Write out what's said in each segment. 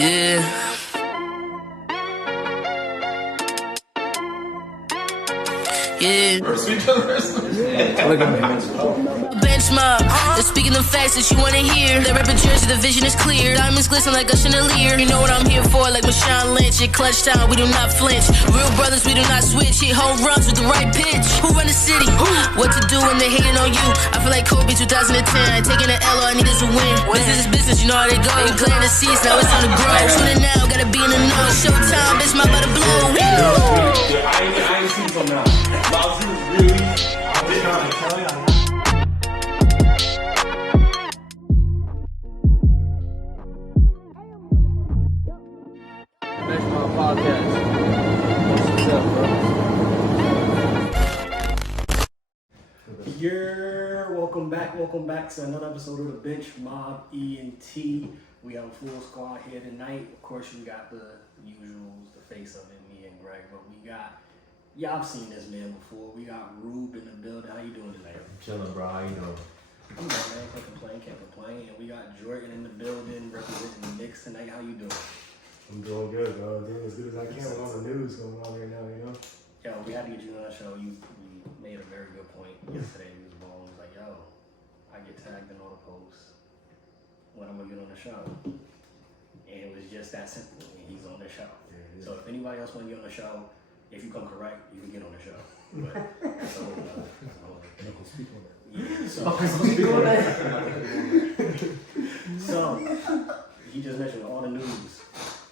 Yeah. Yeah. Look at me. Bench mob, they're speaking them facts that you wanna hear. They rapping jersey, the vision is clear. Diamonds glisten like a chandelier. You know what I'm here for, like Marshawn Lynch. At clutch time, we do not flinch. Real brothers, we do not switch. Hit home runs with the right pitch. Who run the city? What to do when they hating on you? I feel like Kobe 2010. I ain't taking an L, all I need is a win. Business is business, you know how they go. You playing the seats, now it's time to grow. Shooting now, gotta be in the know. Showtime, bitch, my about to blow. I ain't seen some now. Miles, he was really trying to tell you. Bench Mob Podcast. What's up, bro? Welcome back to another episode of the Bench Mob ENT. We have a full squad here tonight. Of course, we got the usuals, the face of it, me and Greg, but we got, y'all have seen this man before. We got Rube in the building. How you doing tonight? I'm chilling, bro. How you doing? I'm good, man. Can't complain. And we got Jordan in the building representing the Knicks tonight. How you doing? I'm doing good, bro. Doing as good as I can with all the news going on right now, you know? Yo, we had to get you on the show. You made a very good point yesterday. We was balling. It was like, yo, I get tagged in all the posts when I'm gonna get on the show. And it was just that simple. And he's on the show. Yeah, so if anybody else want to get on the show, if you come correct, you can get on the show. But, so, speak on that. yeah, so he just mentioned all the news.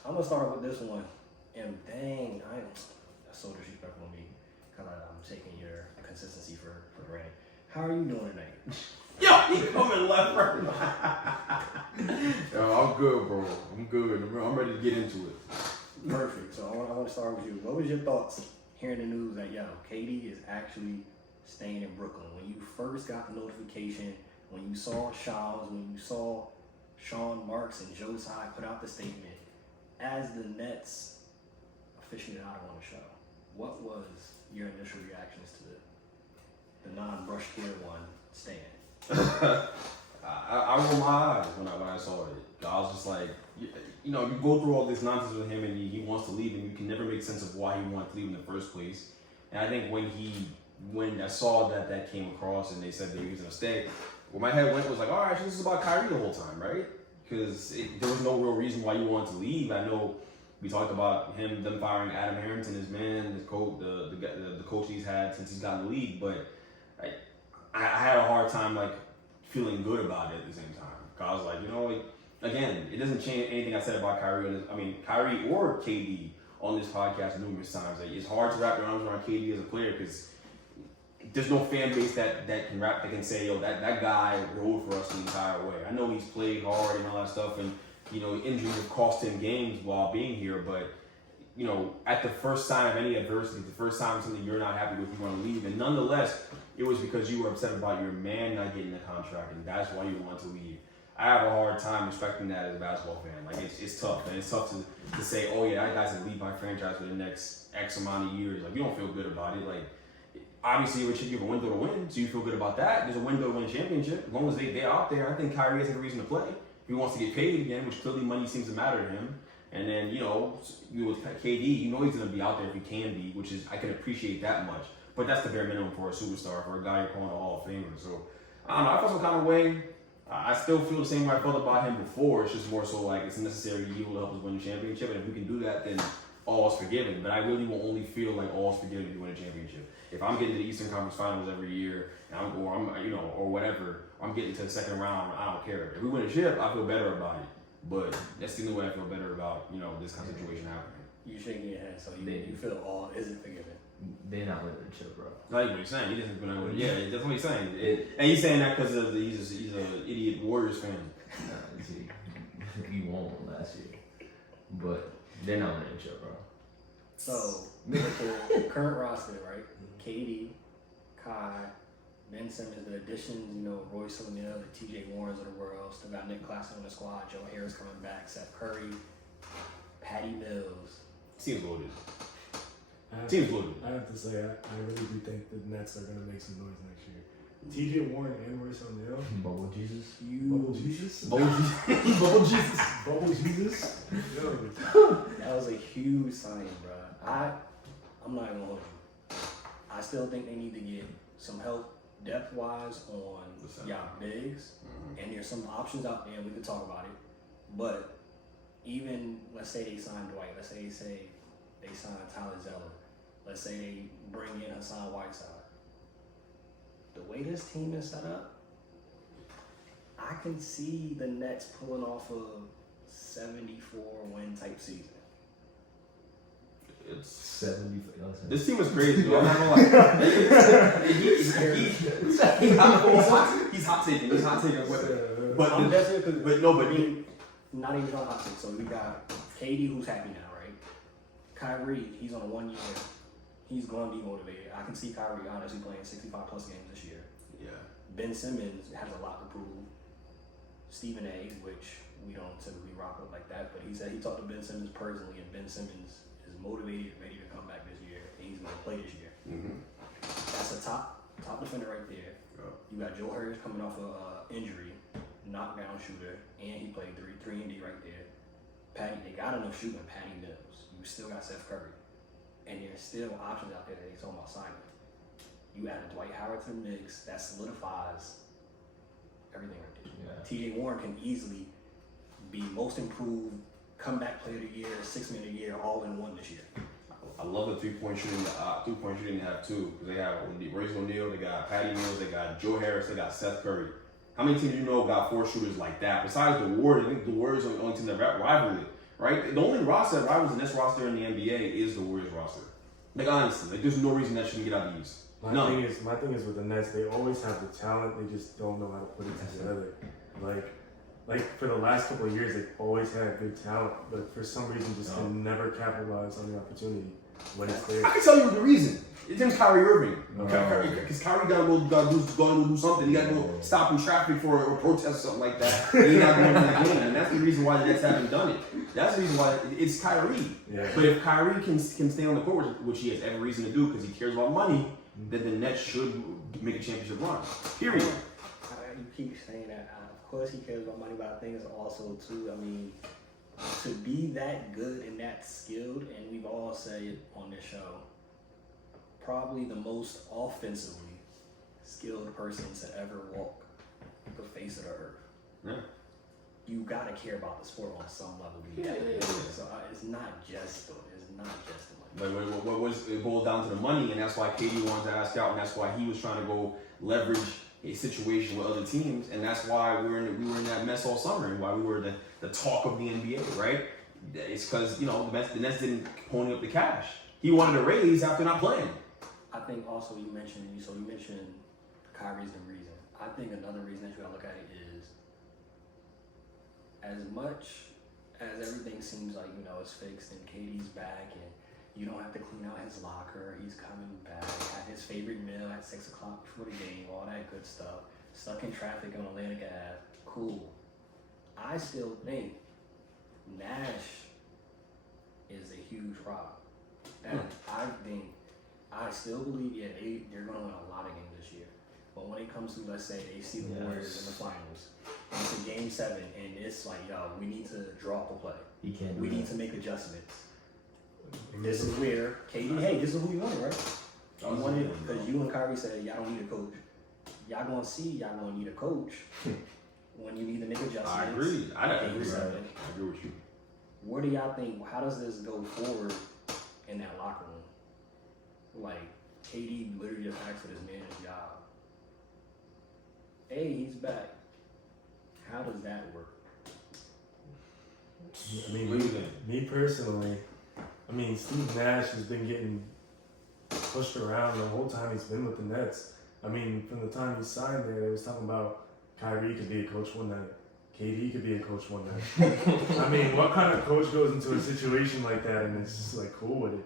I'm gonna start off with this one. And dang, that's so disrespectful of me because I'm taking your consistency for granted. How are you doing tonight? Yo, he coming left, right. Yo, I'm good, bro. I'm good. I'm ready to get into it. Perfect. So I want to start with you. What was your thoughts hearing the news that KD is actually staying in Brooklyn? When you first got the notification, when you saw Shaw's, when you saw Sean Marks and Joe Tsai put out the statement, as the Nets aficionado on the show, what was your initial reactions to the non-brush gear one stand? I rolled my eyes when I saw it. I was just like, you know, you go through all this nonsense with him and he wants to leave and you can never make sense of why he wanted to leave in the first place. And I think when I saw that came across and they said that he was going to stay, where my head went was like, all right, so this is about Kyrie the whole time, right? Because there was no real reason why you wanted to leave. I know we talked about them firing Adam Harrington, his man, his coach, the coach he's had since he's gotten in the league, but I had a hard time like feeling good about it at the same time. Cause I was like, you know, like, again, it doesn't change anything I said about Kyrie. Kyrie or KD on this podcast numerous times. Like, it's hard to wrap your arms around KD as a player because there's no fan base that can say, yo, that guy rode for us the entire way. I know he's played hard and all that stuff, and you know, injuries have cost him games while being here, but you know, at the first sign of any adversity, the first time something you're not happy with, you want to leave. And nonetheless, it was because you were upset about your man not getting the contract, and that's why you wanted to leave. I have a hard time respecting that as a basketball fan. Like, it's tough, and it's tough to say, oh yeah, that guy's gonna leave my franchise for the next X amount of years. Like, you don't feel good about it. Like, obviously, it should give a window to win, so you feel good about that. There's a window to win a championship. As long as they're out there, I think Kyrie has a reason to play. He wants to get paid again, which clearly money seems to matter to him. And then, you know, with KD, you know he's going to be out there if he can be, which is, I can appreciate that much. But that's the bare minimum for a superstar, for a guy you're calling a Hall of Famer. So, I don't know, I felt some kind of way. I still feel the same way I felt about him before. It's just more so like it's a necessary evil to help us win the championship. And if we can do that, then all is forgiven. But I really will only feel like all is forgiven if you win a championship. If I'm getting to the Eastern Conference Finals every year, and or whatever, I'm getting to the second round, I don't care. If we win a chip, I feel better about it. But that's the only way I feel better about, you know, this kind of situation happening. You shaking your head, so you feel all isn't forgiven. They're not winning the chip, bro. Like what he's saying, he doesn't. Yeah, that's what he's saying. And he's saying that because he's an idiot Warriors fan. Nah, see, you won one last year, but they're not winning the chip, bro. So, the current roster, right? KD, Kai, Ben Simmons, the additions, you know, Royce O'Neal, the TJ Warrens of the world, still got Nick Claxton on the squad, Joe Harris coming back, Seth Curry, Patty Mills. Seems loaded. I have to say, I really do think the Nets are going to make some noise next year. T.J. Warren and Royce O'Neal. Bubble Jesus. Bubble Jesus. Bubble Jesus. Bubble Jesus. Yo. That was a huge signing, bro. I'm not even gonna hold you. I still think they need to get some help depth wise on y'all bigs, and there's some options out there. And we could talk about it, but even let's say they sign Dwight. Let's say they sign Tyler Zeller. Let's say they bring in Hassan Whiteside. The way this team is set up, I can see the Nets pulling off a 74 win type season. It's 70. this team is crazy, though. I'm not gonna lie. He's hot taking. He's hot taking. But I'm definitely but not even on hot take. So we got KD, who's happy now, right? Kyrie, he's on a 1 year. He's going to be motivated. I can see Kyrie honestly playing 65 plus games this year. yeah. Ben Simmons has a lot to prove. Stephen A, which we don't typically rock with like that, but he said he talked to Ben Simmons personally, and Ben Simmons is motivated, ready to come back this year, and he's going to play this year. That's a top defender right there. Yeah. You got Joe Harris coming off a injury, knockdown shooter, and he played 3-and-D right there. Patty, they got enough shooting. Patty Mills. You still got Steph Curry, and there's still options out there that they talking about signing. You add Dwight Howard to the mix, that solidifies everything right there. Yeah. T.J. Warren can easily be most improved, comeback player of the year, 6 man of the year, all in one this year. I love the 3-point shooting. 3-point shooting they have too, because they have Reez O'Neal, they got Patty Mills, they got Joe Harris, they got Seth Curry. How many teams you know got 4 shooters like that? Besides the Warriors, I think the Warriors are the only team that rival it, right? The only roster that rivals the next roster in the NBA is the Warriors roster. Like honestly, like there's no reason that shouldn't get out of the East. My thing is with the Nets, they always have the talent, they just don't know how to put it together. Like for the last couple of years, they've always had good talent, but for some reason just can never capitalize on the opportunity when it's there. I can tell you the reason. It's name's Kyrie Irving. Because Kyrie gotta go do something. He gotta go stop in traffic for a protest or something like that. And he's not going to the game. And that's the reason why the Nets haven't done it. That's the reason why it's Kyrie. Yeah. But if Kyrie can stay on the court, which he has every reason to do because he cares about money, then the Nets should make a championship run. Period. You keep saying that. Of course he cares about money, but I think it's also too, I mean, to be that good and that skilled, and we've all said it on this show, probably the most offensively skilled person to ever walk the face of the earth. Yeah. You gotta care about the sport on some level. Yeah. So it's not just the money. But it boiled down to the money, and that's why KD wanted to ask out, and that's why he was trying to go leverage a situation with other teams, and that's why we were in that mess all summer, and why we were the talk of the NBA, right? It's because the Nets didn't pony up the cash. He wanted to raise after not playing. I think also you mentioned Kyrie's the reason. I think another reason that you gotta look at it is, as much as everything seems like it's fixed and KD's back and you don't have to clean out his locker, he's coming back, had his favorite meal at 6 o'clock before the game, all that good stuff, stuck in traffic on Atlantic Ave, cool. I still think Nash is a huge problem. And I still believe, they're going to win a lot of games this year. But when it comes to, let's say, they see the Warriors in the finals, and it's a game 7, and it's like, we need to draw up a play. We need to make adjustments. This is where KD, this is who you wanted, right? You wanted, because you and Kyrie said, y'all don't need a coach. Y'all going to see y'all going to need a coach when you need to make adjustments. I agree. I agree with you. Where do y'all think, how does this go forward in that locker room? Like, KD literally just asked for this man's job. Hey, he's back. How does that work? I mean, me personally, Steve Nash has been getting pushed around the whole time he's been with the Nets. I mean, from the time he signed there, they was talking about Kyrie could be a coach one night. KD could be a coach one night. I mean, what kind of coach goes into a situation like that and is just like cool with it?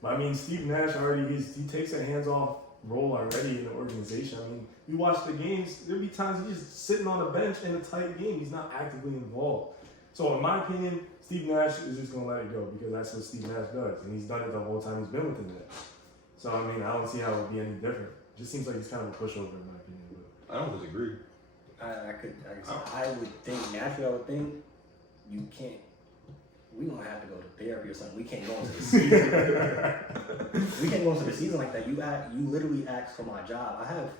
But Steve Nash already, he takes a hands-off role already in the organization. You watch the games, there'll be times he's just sitting on the bench in a tight game. He's not actively involved. So in my opinion, Steve Nash is just going to let it go because that's what Steve Nash does. And he's done it the whole time he's been with the Nets. So, I don't see how it would be any different. It just seems like he's kind of a pushover in my opinion. But I don't disagree. I would think, naturally, I would think you can't. We gonna have to go to therapy or something. We can't go into the season. We can't go into the season like that. You literally ask for my job. I have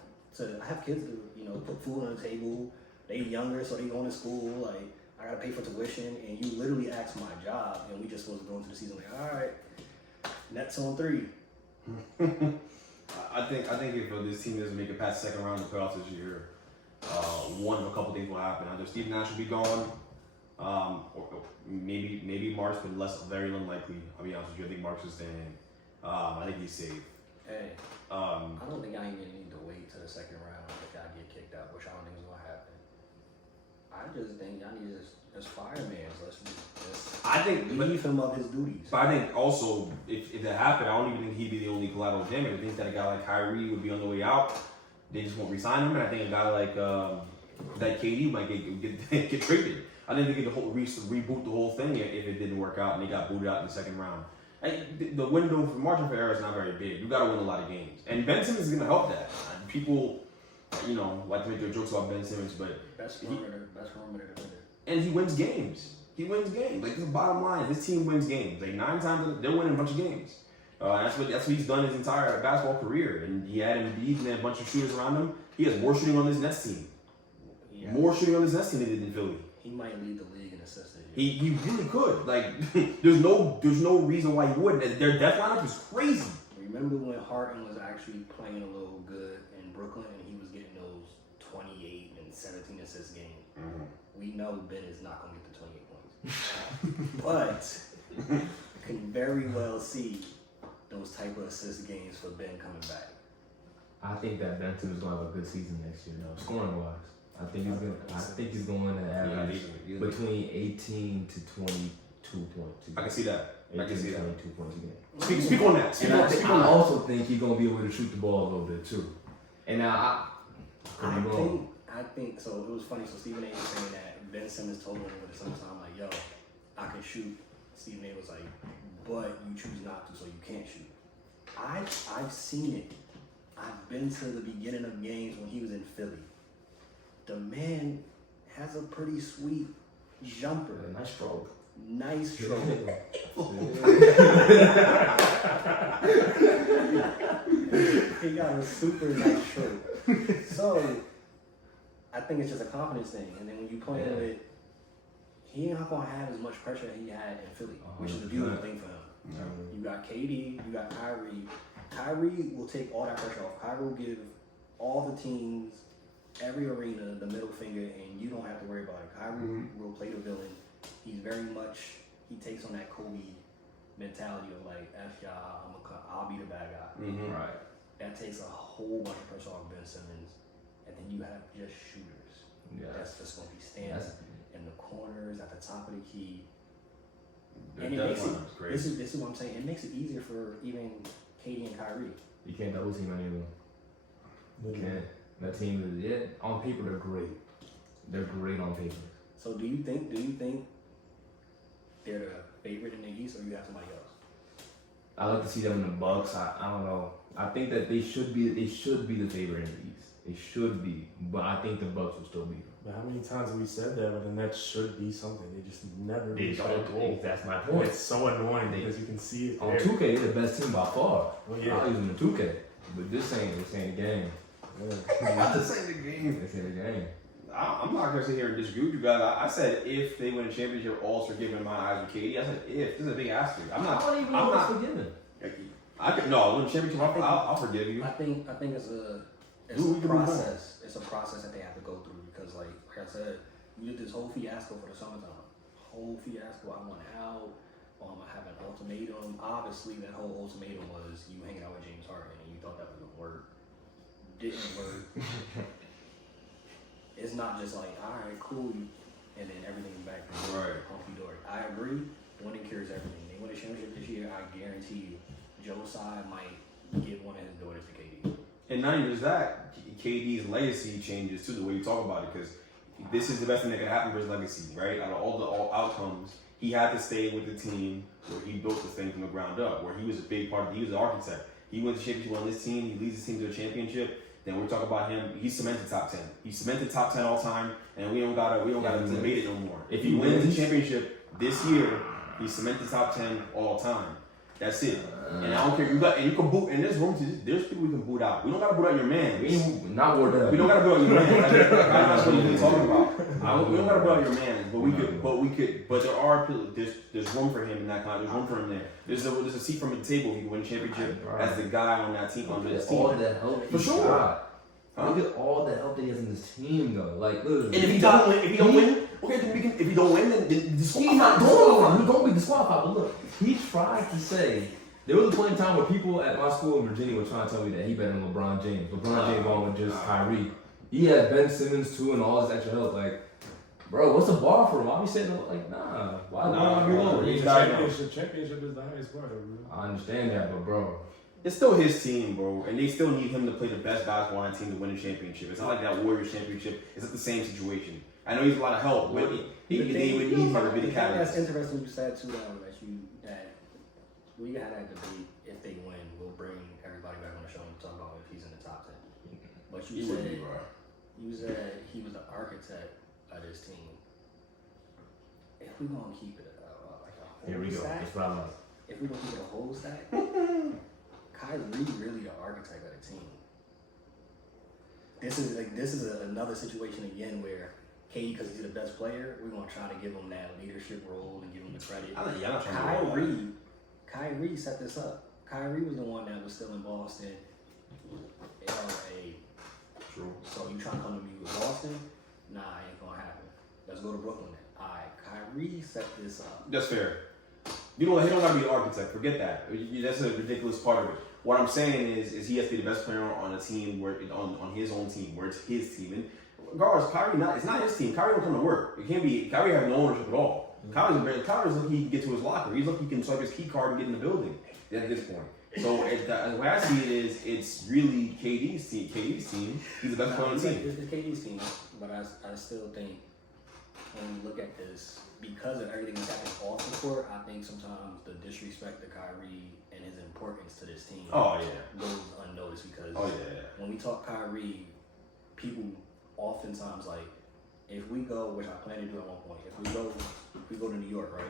kids to put food on the table. They younger, so they going to school. Like I gotta pay for tuition, and you literally ask for my job, and we just supposed to go into the season like, all right, Nets on 3. I think if this team doesn't make it past the second round of the playoffs this year, one of a couple things will happen. Either Steve Nash will be gone, or maybe Marks, but very unlikely. I'll be honest with you. I think Marks is staying. I think he's safe. Hey, I don't think I even need to wait to the second round if I get kicked out, which I don't think is gonna happen. I just think y'all need to just fire man. Let's I think leave him of his duties. But I think also if that happened, I don't even think he'd be the only collateral damage. I think that a guy like Kyrie would be on the way out. They just won't resign him, and I think a guy like that KD might get traded. I think they could reboot the whole thing if it didn't work out and they got booted out in the second round. The window for margin for error is not very big. You got to win a lot of games, and Ben Simmons is going to help that. People, like to make their jokes about Ben Simmons, but best perimeter defender. And he wins games. Like, that's the bottom line. His team wins games. Like 9 times they're winning a bunch of games. That's what he's done his entire basketball career. And he had Embiid and a bunch of shooters around him. He has more shooting on this Nets team. Yeah. More shooting on this Nets team than he did in Philly. He might lead the league in assists. He really could. Like, there's no reason why he wouldn't. Their death lineup is crazy. Remember when Harden was actually playing a little good in Brooklyn and he was getting those 28 and 17 assist games? Mm-hmm. We know Ben is not going to get the 28 points. But can very well see those type of assist games for Ben coming back. I think that Ben Simmons is going to have a good season next year, though, scoring wise. I think he's going to average between 18 to 22 points. I can see that. 22 points a game. Speak on that. I also think he's going to be able to shoot the ball a little bit too. And now I think so. It was funny. So Stephen A was saying that Ben Simmons told him over the summertime, like, "Yo, I can shoot." Stephen A was like, "But you choose not to, so you can't shoot." I've seen it. I've been to the beginning of games when he was in Philly. The man has a pretty sweet jumper. Nice stroke. Nice stroke. He got a super nice stroke. So I think it's just a confidence thing. And then when you play with, he ain't not gonna have as much pressure that he had in Philly, which is a beautiful thing for him. You got KD, you got Kyrie. Kyrie will take all that pressure off. Kyrie will give all the teams, every arena, the middle finger, and you don't have to worry about it. Kyrie will play the villain. He's very much, he takes on that Kobe mentality of like, F y'all, I'll be the bad guy. Mm-hmm. Right. That takes a whole bunch of pressure off Ben Simmons. And then you have just shooters. Yeah. That's just going to be standing in the corners, at the top of the key. And it makes it, this is what I'm saying, it makes it easier for even KD and Kyrie. You can't double team anyone. You can't. That team is, on paper they're great. They're great on paper. So do you think they're the favorite in the East, or you have somebody else? I like to see them in the Bucks. I don't know. I think that they should be the favorite in the East. They should be, but I think the Bucks will still be. But how many times have we said that? But the Nets should be something. They just never. They don't. That's my point. It's so annoying because you can see it. On 2K, they're the best team by far. Oh yeah. I use them in 2K, but this ain't the game. This ain't the game. This ain't the game. I'm not gonna sit here and disagree with you guys. I said if they win a championship, all's forgiven in my eyes with KD. I said if. This is a big asterisk. I'm not forgiven. No, win a championship, I'll forgive you. I think it's a process. It's a process that they have to go through because, like I said, we did this whole fiasco for the summertime. Whole fiasco. I want out. I have an ultimatum. Obviously, that whole ultimatum was you hanging out with James Harden, and you thought that was gonna work. Didn't work. It's not just like, all right, cool, and then everything's back to hunky dory. I agree. Winning cures everything. They win a championship this year. I guarantee you, Joe Tsai might give one of his daughters to KD. And not even just that, KD's legacy changes too, the way you talk about it, because this is the best thing that can happen for his legacy, right? Out of all outcomes, he had to stay with the team where he built the thing from the ground up, where he was a big part of it. He was the architect. He wins the championship on this team. He leads his team to a championship. then we're talking about him. He's cemented top 10. He's cemented top 10 all time, and we don't gotta debate it no more. If he wins the championship this year, he's cemented top 10 all time. That's it. And I don't care. You can boot in this room. There's people we can boot out. We don't gotta boot out your man. We not more than We don't gotta boot out your man. That's what he's talking about. We don't gotta boot out your man, but there are people. There's room for him in that kind. There's room for him there. There's a seat from the table if he can win a championship as the guy on that team. On this team. All that help for sure. Look at all the help that he has in this team, though. Like, literally. And if he don't win, okay, if he don't win, then he's not going. He's gonna be disqualified. But look, he tried to say. There was a point in time where people at my school in Virginia were trying to tell me that he better than LeBron James. LeBron James won with just Kyrie. He had Ben Simmons too and all his extra help. Like, bro, what's the bar for him? Why be saying like, nah? Why be lower? Championship is the highest bar, bro. I understand that, but bro, it's still his team, bro, and they still need him to play the best basketball on the team to win a championship. It's not like that Warriors championship. It's not the same situation. I know he's a lot of help, but they would need him to be the catalyst. That's interesting you said too, that we had that debate. If they win, we'll bring everybody back on the show and talk about if he's in the top 10. But you said he was the architect of this team. If we're gonna keep it like a whole here we go. stack, That's what I like. if we're gonna keep it a whole stack, Kyrie really the architect of the team. This is another situation again where KD, because he's the best player, we're gonna try to give him that leadership role and give him the credit. Kyrie set this up. Kyrie was the one that was still in Boston. True. So you trying to come to me with Boston? Nah, ain't gonna happen. Let's go to Brooklyn then. Alright, Kyrie set this up. That's fair. You know what? He don't gotta be the architect. Forget that. That's a ridiculous part of it. What I'm saying is he has to be the best player on a team on his own team where it's his team. And regardless, it's not his team. Kyrie don't come to work. It can't be. Kyrie has no ownership at all. Kyrie's lucky he can get to his locker. He's lucky he can swipe his key card and get in the building at this point. So the way I see it is, it's really KD's team. He's the best player on the team. It's KD's team, but I still think when you look at this, because of everything that's happening off the court, I think sometimes the disrespect to Kyrie and his importance to this team goes unnoticed. Because when we talk Kyrie, people oftentimes like, if we go, which I plan to do at one point, if we go to New York, right?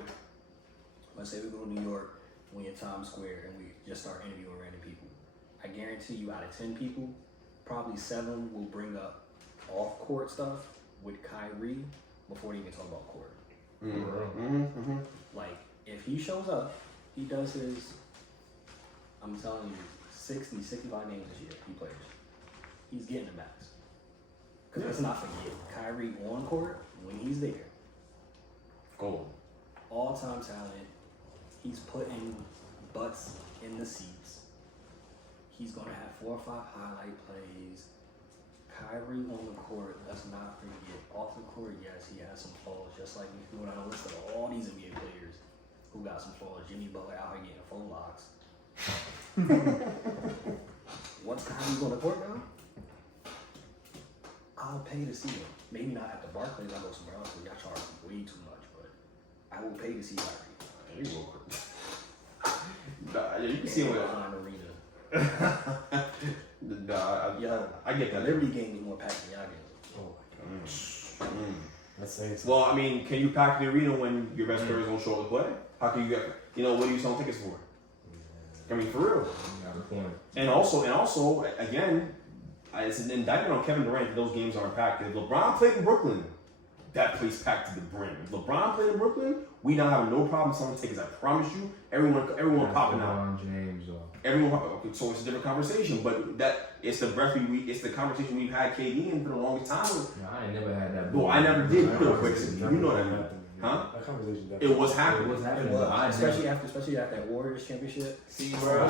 Let's say we go to New York, we in Times Square, and we just start interviewing random people. I guarantee you, out of 10 people, probably 7 will bring up off-court stuff with Kyrie before they even talk about court. Like, if he shows up, he does his, I'm telling you, 60, 65 games this year, he plays. He's getting the max. Because let's not forget, Kyrie on court, when he's there, gold. All-time talent. He's putting butts in the seats. He's going to have 4 or 5 highlight plays. Kyrie on the court, let's not forget. Off the court, yes, he has some flaws. Just like if you went on a list of all these NBA players who got some flaws. Jimmy Butler out here getting full locks. Once Kyrie's on the court now, I'll pay to see him. Maybe not at the Barclays, I'll go somewhere else where y'all charge way too much, but I will pay to see Kyrie. You can see him with Arena. I get that. Liberty game is more packed than y'all game. That's saying something. Well, I mean, can you pack the arena when your best players don't show up to play? How can you get? What are you selling tickets for? I mean, for real. You got a point. And also, again, it's an indictment on Kevin Durant that those games aren't packed. If LeBron played in Brooklyn, that place packed to the brim. If LeBron played in Brooklyn, we now have no problem selling tickets. I promise you, everyone popping out. LeBron James, Okay, so it's a different conversation, but it's the conversation we've had KD in for the longest time. No, I ain't never had that. No, I never did. You know that. Huh? That conversation definitely. It was happening. Especially after that Warriors championship. See, bro.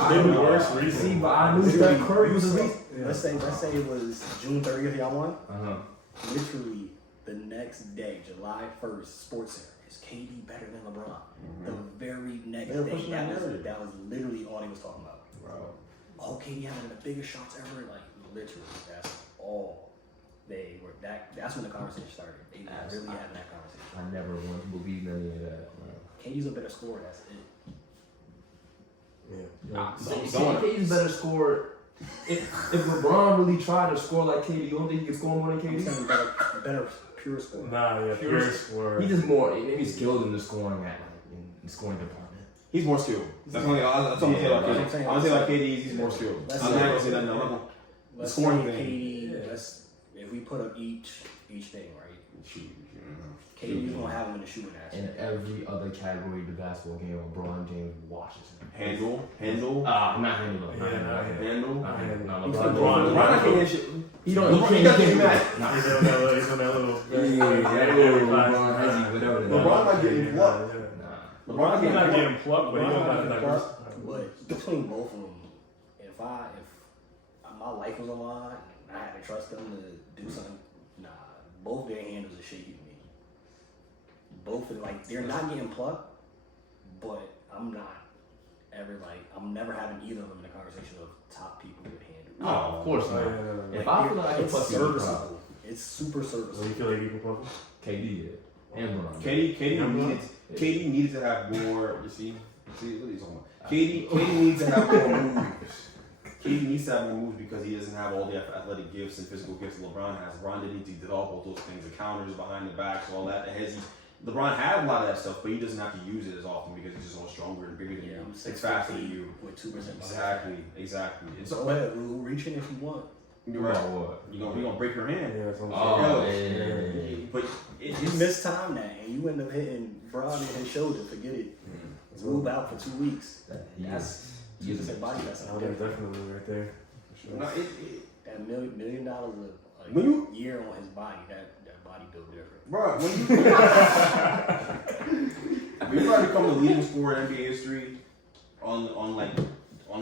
See, but I knew Steph Curry was elite. Let's say it was June 30th, y'all won. Literally, the next day, July 1st, Sports Center. Is KD better than LeBron? The very next day, that was literally all he was talking about. Bro. Oh, KD having the biggest shots ever. Like, literally, that's all they were. That's when the conversation started. They were really having that conversation. I never want to believe any of that. KD's a better scorer. That's it. KD's better scorer if LeBron really tried to score like KD, you don't think he could score more than I'm KD? saying better pure score. Nah, yeah, pure score. He's just more maybe skilled in the scoring in the scoring department. He's more skilled. That's what I'm saying. Yeah, I'm I'm saying- gonna say like KD, he's more skilled. I'm Let's not say- gonna say that. No, Let's scoring say thing. KD. If we put up each thing, right? KD's gonna have him in the shooting aspect. In every other category of the basketball game, LeBron James watches him. Handle. Not handle. Handle. No, He's LeBron can't hit shit. He don't. LeBron- He he got can't to get be mad. mad. He's on that little. LeBron has whatever. LeBron might get plucked. Nah. LeBron He's not can't getting plucked, but he don't LeBron got got that. But between both of them, if my life was on the line and I had to trust them to do something, nah, both their handles are shaky to me. Both are like they're not getting plucked, but I'm never having either of them in a conversation of top people with handles. Oh, of course not. Yeah. If I feel like I can it's pluck you, serviceable. It's super So serviceable. you feel like you can pluck him? KD and LeBron. KD needed to have more. You see, what are you talking about? KD needs to have more moves. KD needs to have more moves because he doesn't have all the athletic gifts and physical gifts that LeBron has. LeBron didn't need to develop all those things, the counters behind the backs, all that. LeBron had a lot of that stuff, but he doesn't have to use it as often because he's just all stronger and bigger than you. It's faster than you. With 2%. Exactly. And So so, go ahead, Lou, reach in if you want. you're right. What? You're gonna break your hand. Yeah, that's what Oh, I'm saying. yeah. But You mistimed that, and you end up hitting Broad in his shoulder. Forget it. Move out for 2 weeks. That's He is a body. That's Oh, that's definitely right there. For sure. no, that $1 million When you- a year on his body. That body built different. bro, when you try to become the leading scorer in NBA history on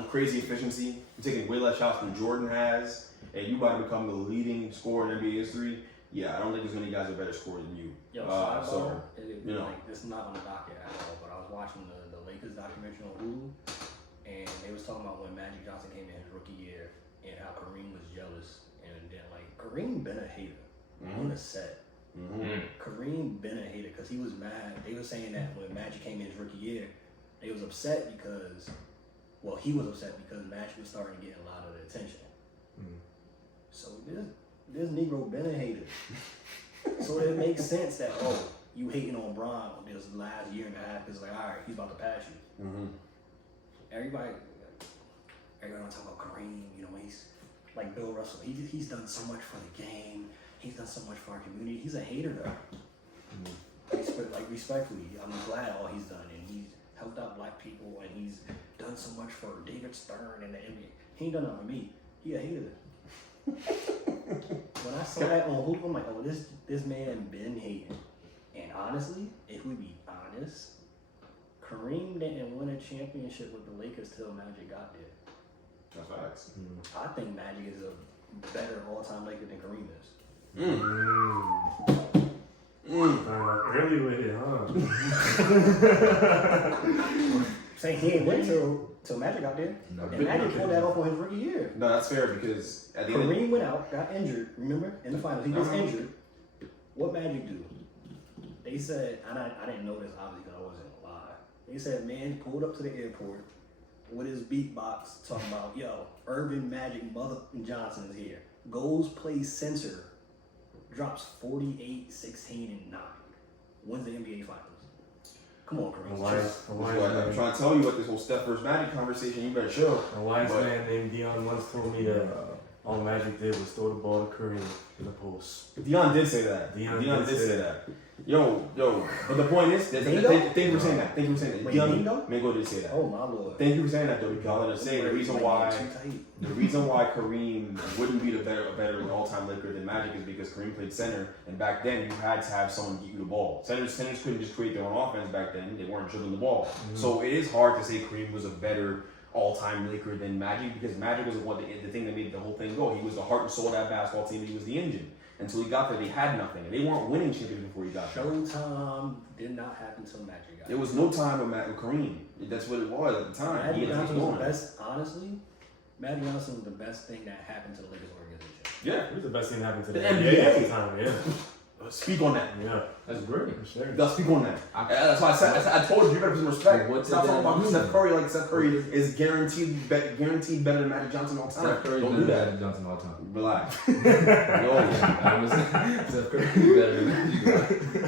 crazy efficiency, you're taking way less shots than Jordan has, and you about to become the leading scorer in NBA history. Yeah, I don't think there's many guys that are better scorer than you. Yo, like this is not on the docket at all, but I was watching the Lakers documentary on Hulu, and they was talking about when Magic Johnson came in his rookie year and how Kareem was jealous, and then like Kareem been a hater on the set. Kareem been a hater because he was mad. They were saying that when Magic came in his rookie year, they was upset because, well, he was upset because Magic was starting to get a lot of the attention. So this Negro been a hater. So it makes sense that, you hating on Bron this last year and a half because like, all right, he's about to pass you. Everybody talk about Kareem. You know, he's like Bill Russell. He's done so much for the game. He's done so much for our community. He's a hater though. Respectfully, I'm glad all he's done, and he's helped out black people, and he's done so much for David Stern and the NBA. He ain't done nothing for me. He a hater. When I saw that on Hoop, I'm like, this man been hating. And honestly, if we be honest, Kareem didn't win a championship with the Lakers till Magic got there. That's facts. I think Magic is a better all-time Laker than Kareem is. Early with it, huh? Saying he ain't win till Magic got there. And Magic pulled that off on his rookie year. No, that's fair because at the end of the Kareem went out, got injured, remember? In the finals, he gets injured. What Magic do? They said, and I didn't know this obviously because I wasn't alive. They said, man pulled up to the airport with his beatbox talking about, yo, Urban Magic Mother Johnson is here. Goes, plays censor, drops 48, 16, and 9. Wins the NBA Finals. Come on, Kareem. I'm trying to tell you what this whole Steph versus Magic conversation, you better show. A wise man named Dion once told me that all Magic did was throw the ball to Kareem in the post. Dion did say that. Dion did say that. Yo, but the point is, thank you for saying that. Thank you for saying that. Wait, Dion Mingo? Mingo did say that. Oh, my Lord. Thank you for saying that though, because I was saying the reason why Too tight. the reason why Kareem wouldn't be a better all-time Laker than Magic is because Kareem played center, and back then you had to have someone get you the ball. Centers couldn't just create their own offense back then; they weren't dribbling the ball. So it is hard to say Kareem was a better all-time Laker than Magic because Magic was the thing that made the whole thing go. He was the heart and soul of that basketball team. He was the engine. Until he got there, they had nothing, and they weren't winning championships before he got there. Showtime did not happen until Magic got There was no time with Kareem. That's what it was at the time. Magic Johnson was going. the best, honestly. Magic Johnson was the best thing that happened to the Lakers organization. Yeah. It was the best thing that happened to the The NBA at the NBA. time, yeah. Speak on that. Yeah. That's great. For sure. Let's speak on that. That's why I said I told you better put some respect. What's Stop it talking about that Steph mean? Curry like Steph Curry is guaranteed better than Magic Johnson all time. Steph Curry Don't better do than that. Magic Johnson all time. Relax. Steph Curry better than Magic.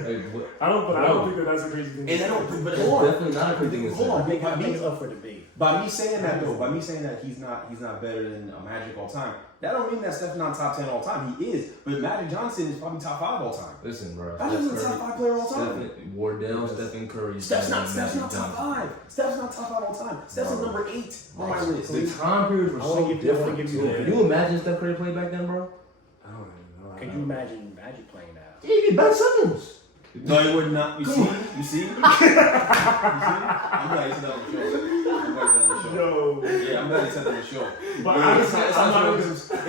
Hey, what? I don't think that that's a crazy thing. And I don't. But It's hold on. definitely not a crazy thing to Hold say. on. I think it's up for debate. By me saying that though, by me saying that he's not better than Magic all time. That don't mean that Steph's not top 10 all time. He is, but Magic Johnson is probably top 5 all time. Listen, bro. Magic's the top 5 player all time. Wardell, Stephen Curry. Steph's not top 5. Steph's not top 5 all time. Steph's is number 8 on my list. The time periods were so different. give you Can you imagine Steph Curry played back then, bro? I don't even know. Can you imagine Magic playing now? Yeah, he'd be Ben Simmons. No, he would not. You see? You see? I'm glad he said that on the show. Yo. Yeah, I'm glad he said that on the show. But Yeah, honestly, it's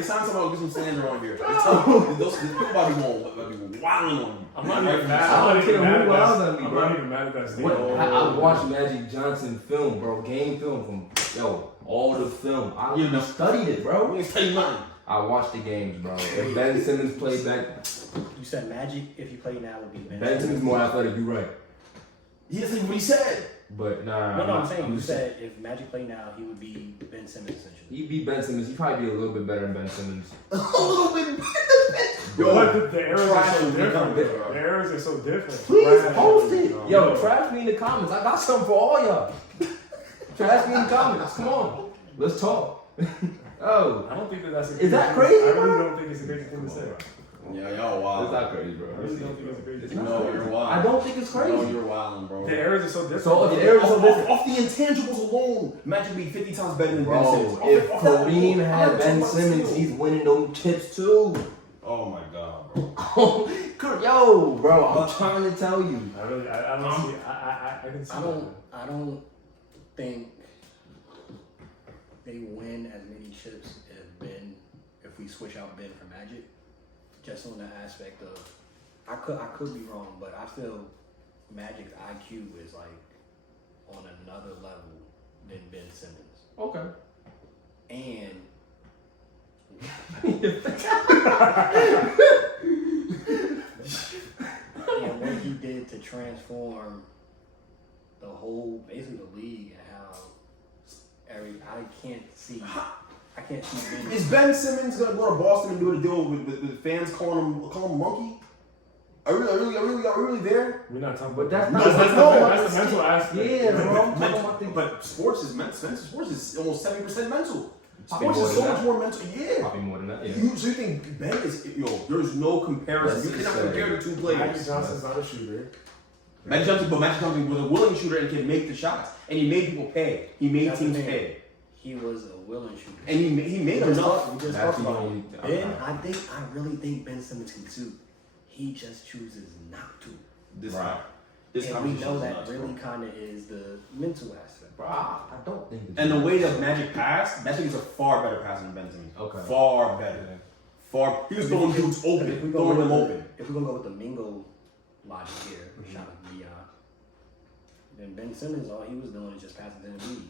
time to get some slander on here. Those people about to be wilding on you. I'm not even mad. I don't care who I'm wild on me, bro. not even mad at that What? statement. I watched Magic Johnson film, bro. Game film from all the film. I studied it, bro. We ain't tell you nothing. I watched the games, bro. If Ben Simmons played back, You said Magic, if he played now, would be Ben Simmons more athletic. You're right, He didn't think what he said. but nah. No, I'm saying you just said if Magic played now, he would be Ben Simmons essentially. he'd be Ben Simmons. He'd probably be a little bit better than Ben Simmons. A little bit. But the eras are so Trash different. become- The eras are so different. Please Right? post it. Yo, trash me in the comments. I got something for all y'all. Trash me in the comments. Come on, let's talk. Oh, I don't think that's a Is that thing. crazy, I really bro? don't think it's a crazy thing to say. Yeah, y'all wild. it's not crazy, bro. I really don't think it's a crazy thing. No, you're wild. I don't think it's crazy. No, you're wilding, bro. The eras are so different. So if the eras are so different, Off the intangibles alone, Magic would be 50 times better than Ben Simmons. bro, if Off that Kareem alone, I'm had not Ben talking about Simmons, skill. he's winning them chips too. Oh my god, bro. Yo, bro, I'm trying to tell you. I don't see. I can see. I don't think they win as many chips if we switch out Ben for Magic. Just on the aspect of, I could be wrong, but I feel Magic's IQ is like on another level than Ben Simmons. Okay. And and what he did to transform the whole, basically the league, and how I can't see Ben. Is Ben Simmons gonna go to Boston and do a deal with fans calling him monkey? Are we really there? We're not talking But about that's that. not. That's the mental aspect. Yeah, bro. I'm talking Mental, about things. but sports is mental. Sports is almost 70% mental. Probably Sports more is than so that. much more mental. Yeah. Probably more than that. Yeah. So you think Ben is there's no comparison. Let's You just cannot say compare the two Magic players. Johnson's not a shooter. Magic Johnson was a willing shooter and can make the shots. And he made people pay. He made That's the teams thing. pay. He was a willing shooter. And he made We just enough. talked That's the about only- Ben. I really think Ben Simmons can shoot. He just chooses not to. This Right. This And we know conversation is that nuts, really bro. kind of is the mental aspect. Bro, I don't think. And the way that Magic passed, Magic is a far better passer than Ben Simmons. Okay. Far better. Far. He was throwing dudes open. If we Throwing them open. If we're gonna go with the Mingo logic here, shout out to Dion, then Ben Simmons, all he was doing is just passing to the lead.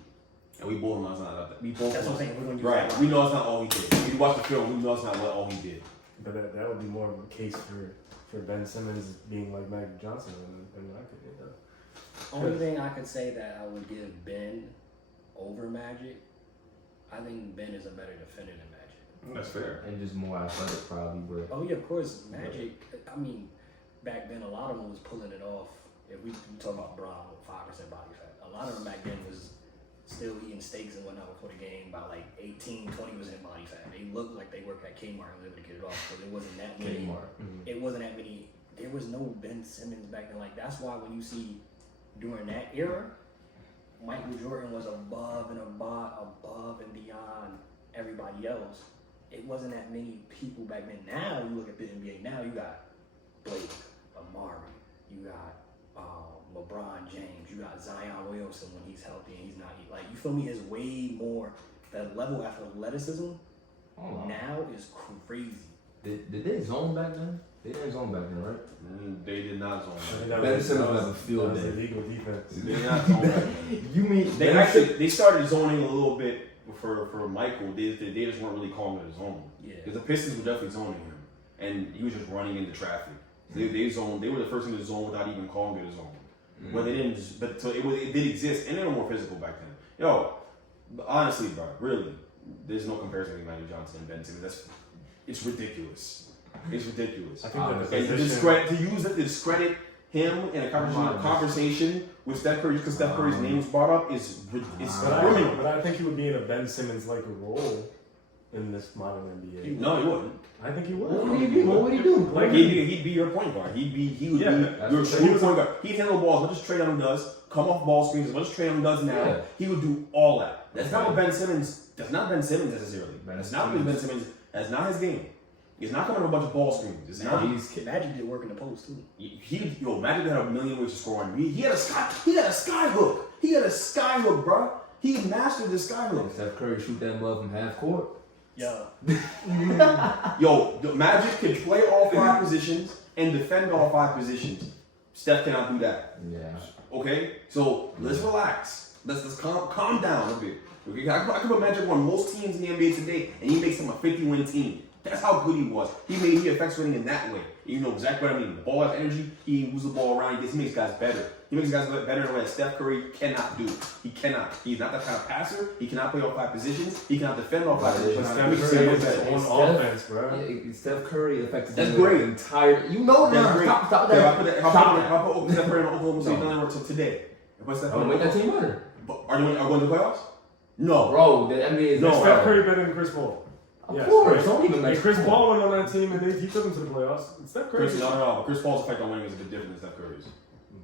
And we both know it's not. We both That's know. what I'm saying. We're gonna use Right. that We logic. know it's not all he did. When you watch the film, we know it's not all he did. But that would be more of a case for Ben Simmons being like Magic Johnson in my opinion. Only thing I could say that I would give Ben over Magic, I think Ben is a better defender than Magic. That's fair. And just more athletic, probably. But Oh yeah, of course, Magic. I mean, back then a lot of them was pulling it off. If we talk about Braun with 5% body fat, a lot of them back then was still eating steaks and whatnot before the game. By like 18, 20% body fat. They looked like they worked at Kmart and were able to get it off. So there wasn't that many. Kmart. It wasn't that many. There was no Ben Simmons back then. Like that's why when you see during that era, Michael Jordan was above and beyond everybody else. It wasn't that many people back then. Now you look at the NBA. Now you got Blake, Amari, you got LeBron James, you got Zion Williamson when he's healthy and he's not like you feel me. Is way more the level of athleticism now is crazy. Did they zone back then? They didn't zone back then, right? They did not zone. Ben Simmons has a field That was day. illegal defense. They did not zone. back then. You mean They started zoning a little bit for Michael. They just weren't really calling it a zone. Yeah. Because the Pistons were definitely zoning him, and he was just running into traffic. They zoned. They were the first team to zone without even calling it a zone. Well, they didn't. But so it did exist, and they were more physical back then. Yo, honestly, bro, really, there's no comparison between Magic Johnson and Ben Simmons. It's ridiculous. It's ridiculous. I think that the And to use it to discredit him in a conversation with Steph Curry because Steph Curry's name was brought up is criminal. But I think he would be in a Ben Simmons like role in this modern NBA. No, he wouldn't. I think he would. What would he do? Like He'd be your point guard. He would be your true point guard. He'd handle balls as much as Trae Young does, come off ball screens as much as Trae Young does now. Yeah. He would do all that. That's not what Ben Simmons. That's not Ben Simmons necessarily. That's not what Ben Simmons. That's not his game. He's not coming with a bunch of ball screens. It's not. Magic did work in the post too. Magic had a million ways to score on. He had a sky hook. He had a sky hook, bro. He mastered the sky hook. Steph Curry shoot that mug from half court. Yeah. Yo, the Magic can play all 5 positions and defend all 5 positions. Steph cannot do that. Yeah. Okay, so let's relax. Let's calm down a bit. Okay, I could put Magic on most teams in the NBA today, and he makes them a 50-win team. That's how good he was. He affects winning in that way. You know exactly what I mean. The ball has energy. He moves the ball around. He makes guys better. He makes guys better in a way that Steph Curry cannot do. He cannot. He's not that kind of passer. He cannot play all 5 positions. He cannot defend all 5 positions. Steph Curry is his own offense, bro. Yeah, Steph Curry affected That's the great. entire. You know That's that. great. Stop If that. I put Steph Curry in Oklahoma City Thunder until today. If I Steph I'm Curry, gonna make that team better. are you going to the playoffs? No, Bro, the NBA is No. Steph Curry better than Chris Paul. Of Yes, course, right. don't even And make Chris Paul went on that team and he took him to the playoffs. Steph Curry. No. Chris Paul's effect on winning is a bit different than Steph Curry's.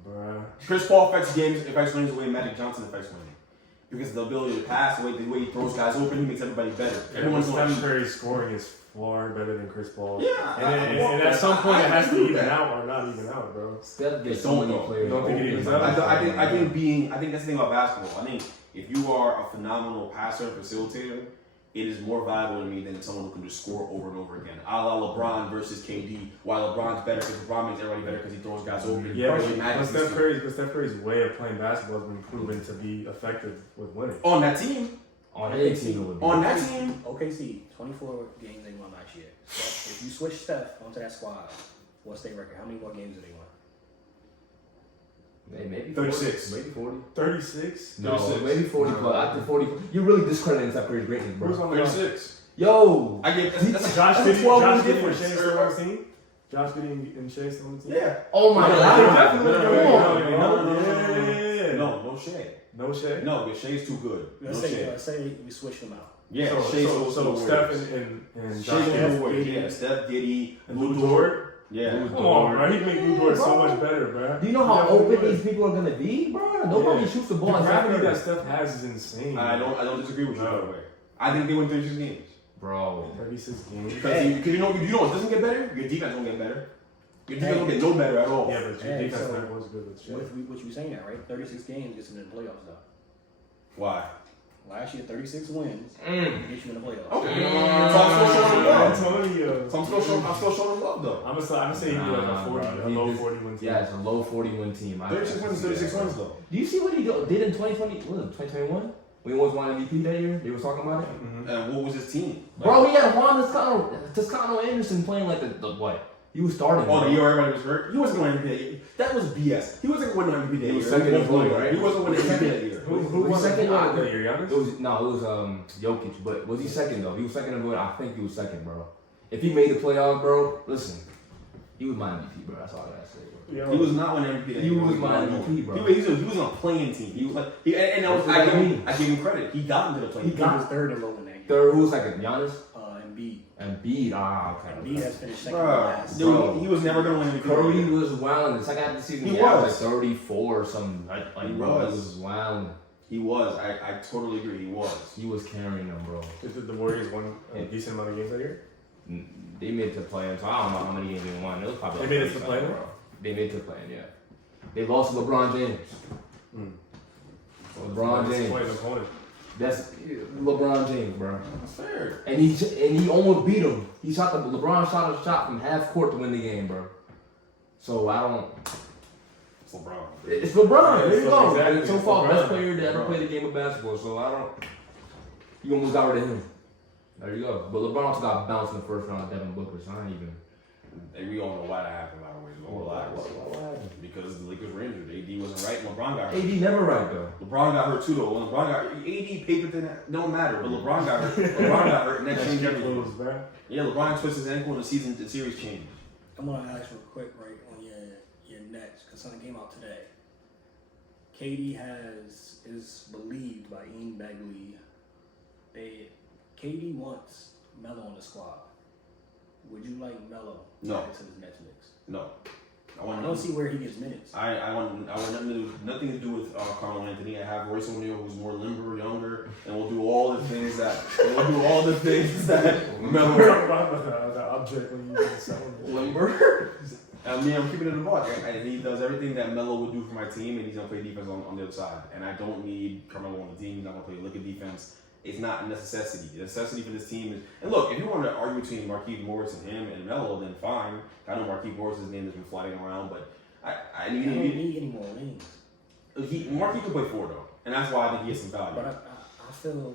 Bruh. Chris Paul affects games, affects winnings the way Magic Johnson affects winning. Because of the ability to pass, the way he throws guys open, he makes everybody better. Everyone's going Steph to Curry's scoring is far better than Chris Paul. Yeah, And at some point it has to agree with even that. out or not even out, bro. Steph gets Don't so many though. players. Don't think it evens out? I think that's the thing about basketball. I think if you are a phenomenal passer and facilitator, it is more valuable to me than someone who can just score over and over again. A la LeBron versus KD. While LeBron's better because LeBron makes everybody better because he throws guys over. Yeah, but Steph Curry's way of playing basketball has been proven to be effective with winning. On that team. On any team would be. On that team. OKC, 24 games they won last year. So if you switch Steph onto that squad, what's their record? How many more games do they win? Maybe 36. 40, maybe 40. 36? No, 36. maybe 40 plus. After 40, you're really discrediting Steph Curry's greatness, Who's bro. on the 36. Yo, I get that's Josh a Giddey 12 and difference. Shea still on the team? Josh Giddey and Shea still on the team? Yeah. oh my No, god. No Shea. No Shea? No, because Shea's too good. Let's No say, Shea. let's say we switch them out. Yeah, So Steph and Josh Shea's Giddey the Warriors. Yeah, Steph, Giddy, and Lou Dort. Yeah. Come on, bro. He'd make Lou Dort so much better, bro. Do you know how open these people are gonna be, bro? Nobody shoots the The ball. gravity in that Steph Steph has is insane. I don't disagree with you, by No. the way. I think they win 36 games. Bro. 36 games. Because you know it doesn't get better, your defense won't get better. Your defense don't get no better at all. Yeah, but your Hey, defense so- never was good with Shea. What you saying that, right? 36 games gets them in the playoffs, though. Why? Last year, 36 wins gets you in the playoffs. Okay. So I'm still showing them love. Antonio. So I'm still showing them love though. I'm gonna say he'd be like a 40, Nah, a low he- 40 win team. Yeah, it's a low 40-win team. 36 wins, 36 wins though. Do you see what he did in 2020? What was it, 2021? When he almost won MVP that year? They were talking about it? Mhm. And what was his team? Bro, he had Juan Toscano Anderson playing like the what? He was starting. Oh, bro. the year everybody was hurt. He wasn't going to MVP that year. That was BS. He wasn't winning MVP that He year. was second in voting, right? He wasn't winning MVP that year. Who Was won he second? that year? It Giannis? was Jokic, but was he second though? He was second in voting. I think he was second, bro. If he made the playoffs, bro, listen, he was my MVP, bro. That's all I gotta say, bro. Yo. He was not winning MVP that He year. was my MVP, bro. He was on a playing team. He was like, I give him credit. He got into the playing He team. was third in voting that year. Third, who was second? Giannis Embiid. and Embiid. Okay. Embiid has finished second Bro, last. dude, he was never going to win MVP. Curry was wilding. The second half of the season, He he was was. like 34 or something. He bro, was. he was wilding. He was. I totally agree. He was. He was carrying them, bro. Did the Warriors won a decent amount of games that year? They made it to play-in, so I don't know how many games they won. It was probably They like made it to 30 play-in? something, bro. They made it to play-in, yeah. They lost to LeBron James. LeBron James. Disappointing opponent. That's LeBron James, bro. That's fair. And he almost beat him. LeBron shot a shot from half court to win the game, bro. So I don't. It's LeBron. It's LeBron. Yeah, There you go. exactly. And so It's far, LeBron. best player to ever LeBron. play the game of basketball. So I don't. You almost got rid of him. There you go. But LeBron also got bounced in the first round of Devin Booker. So I ain't even. And we all know why that happened, by the way. So relax. What happened? Because the Lakers were injured. AD wasn't right. LeBron got hurt. AD never right though. LeBron got hurt too, though. When LeBron got AD paper thing don't matter, but LeBron got hurt. LeBron got hurt, and that changed everything. Close, bro. Yeah, LeBron twisted his ankle, and the series changed. I'm gonna ask real quick, right, on your Nets, because something came out today. KD is believed by Ian Begley. KD wants Melo on the squad. Would you like Melo No. added to this Nets mix? No, I don't see where he gets minutes. I want nothing to do with Carmelo Anthony. I have Royce O'Neal, who's more limber, younger, and we'll do all the things that Melo. The object when you sound Limber. I mean, I'm keeping it in the box. And he does everything that Melo would do for my team, and he's gonna play defense on the other side. And I don't need Carmelo on the team. He's not gonna play lick of defense. It's not a necessity. The necessity for this team is, and look, if you want to argue between Markieff Morris and him and Melo, then fine. I know Markieff Morris' name has been floating around, but I You don't need any more wings. Markieff can play forward though, and that's why I think he has some value. But I feel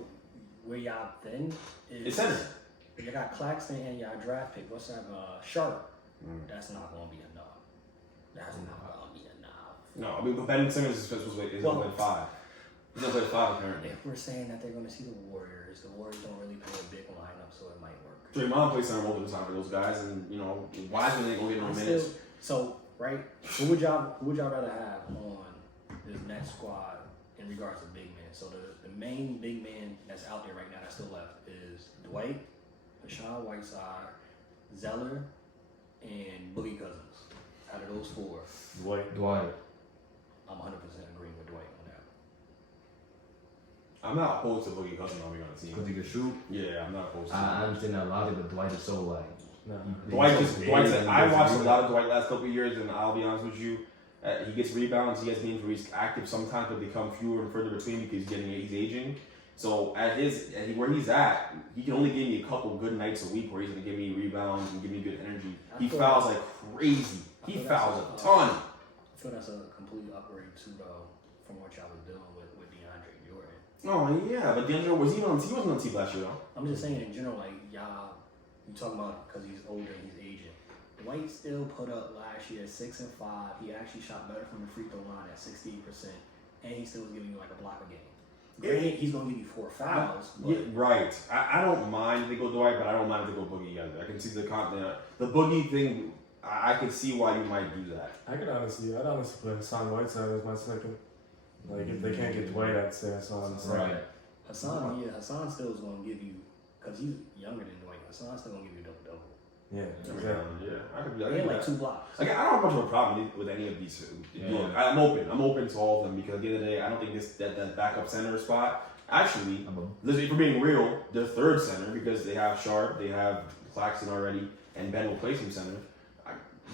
where y'all thin is It's center. You got Claxton and y'all draft pick. What's that? Sharp. That's not gonna be enough. That's not gonna be enough. No, I mean, but Ben Simmons is supposed to play 5. He's gonna play 5 apparently. If we're saying that they're gonna see the Warriors don't really play a big lineup, so it might work. Draymond plays center most of the time for those guys, and you know, Wiseman ain't gonna get no minutes. So right, who would y'all rather have on this next squad in regards to big men? So the main big man that's out there right now that's still left is Dwight, Hassan Whiteside, Zeller, and Boogie Cousins. Out of those 4, Dwight. I'm 100% agreeing with Dwight on that. I'm not opposed to Boogie Cousins on being on the team. Because he can shoot. Yeah, I'm not opposed to I understand that logic, but Dwight is so like. Dwight said, I watched a lot of Dwight last couple of years, and I'll be honest with you, he gets rebounds, he has games where he's active sometimes, but become fewer and further between because he's aging. So where he's at, he can only give me a couple good nights a week where he's gonna give me rebounds and give me good energy. He fouls like crazy. He fouls a ton. I feel that's a complete upgrade too, though, from what y'all was doing with DeAndre Jordan. Oh yeah, but DeAndre he wasn't on the team last year though. I'm just saying in general, like y'all, you talking about because he's older and he's aging. Dwight still put up last year 6 and 5. He actually shot better from the free throw line at 68%, and he still was giving you like a block a game. Granted, he's gonna give you 4 fouls. But Yeah, right. I don't mind if they go Dwight, but I don't mind if they go Boogie either. I can see the Boogie thing. I can see why you might do that. I'd honestly put Hassan Whiteside as my second. Like if they can't get Dwight, I'd say Hassan. Right. Hassan still is gonna give you, because he's younger than Dwight. Hassan's still gonna give you double. Yeah, exactly. Yeah, I could be He had like 2 blocks. Like, I don't have much of a problem with any of these. Look, I'm open to all of them because at the end of the day, I don't think that backup center spot. Actually, if we're being real, their third center because they have Sharp, they have Claxton already, and Ben will play some center.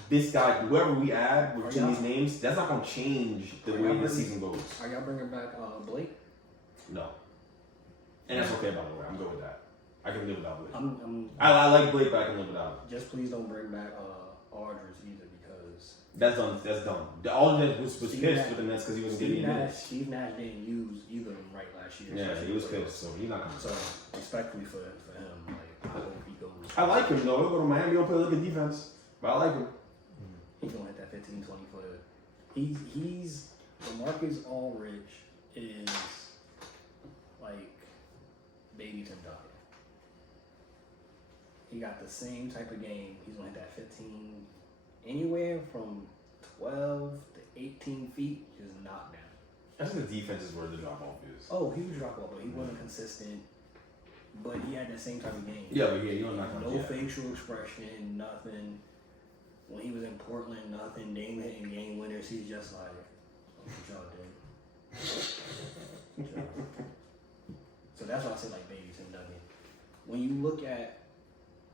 This guy, whoever we add between these names, that's not going to change the way the season goes. Are y'all bringing back Blake? No, and that's okay by the way. I'm good with that. I can live without Blake. I like Blake, but I can live without him. Just please don't bring back Aldridge either because that's done. Aldridge was pissed with the Nets because he wasn't getting minutes. Steve Nash didn't use either of them right last year. Yeah, he was pissed, so he's not coming. So respectfully for him, like I hope he goes. I like him though. He'll go to Miami. He'll play like a defense, but I like him. He's gonna hit that 15, 20 footer. He's LaMarcus Aldridge is like baby Tim Duncan. He got the same type of game. He's gonna hit that 15, anywhere from 12 to 18 feet is knocked down. I think the defense is where the drop off is. Oh, he was drop off, but he wasn't consistent. But he had that same type of game. Yeah, but you don't knock no facial expression, nothing. When he was in Portland, nothing. Dame hitting game winners. He's just like, oh, what y'all do? So that's why I say like baby Tim Duncan. When you look at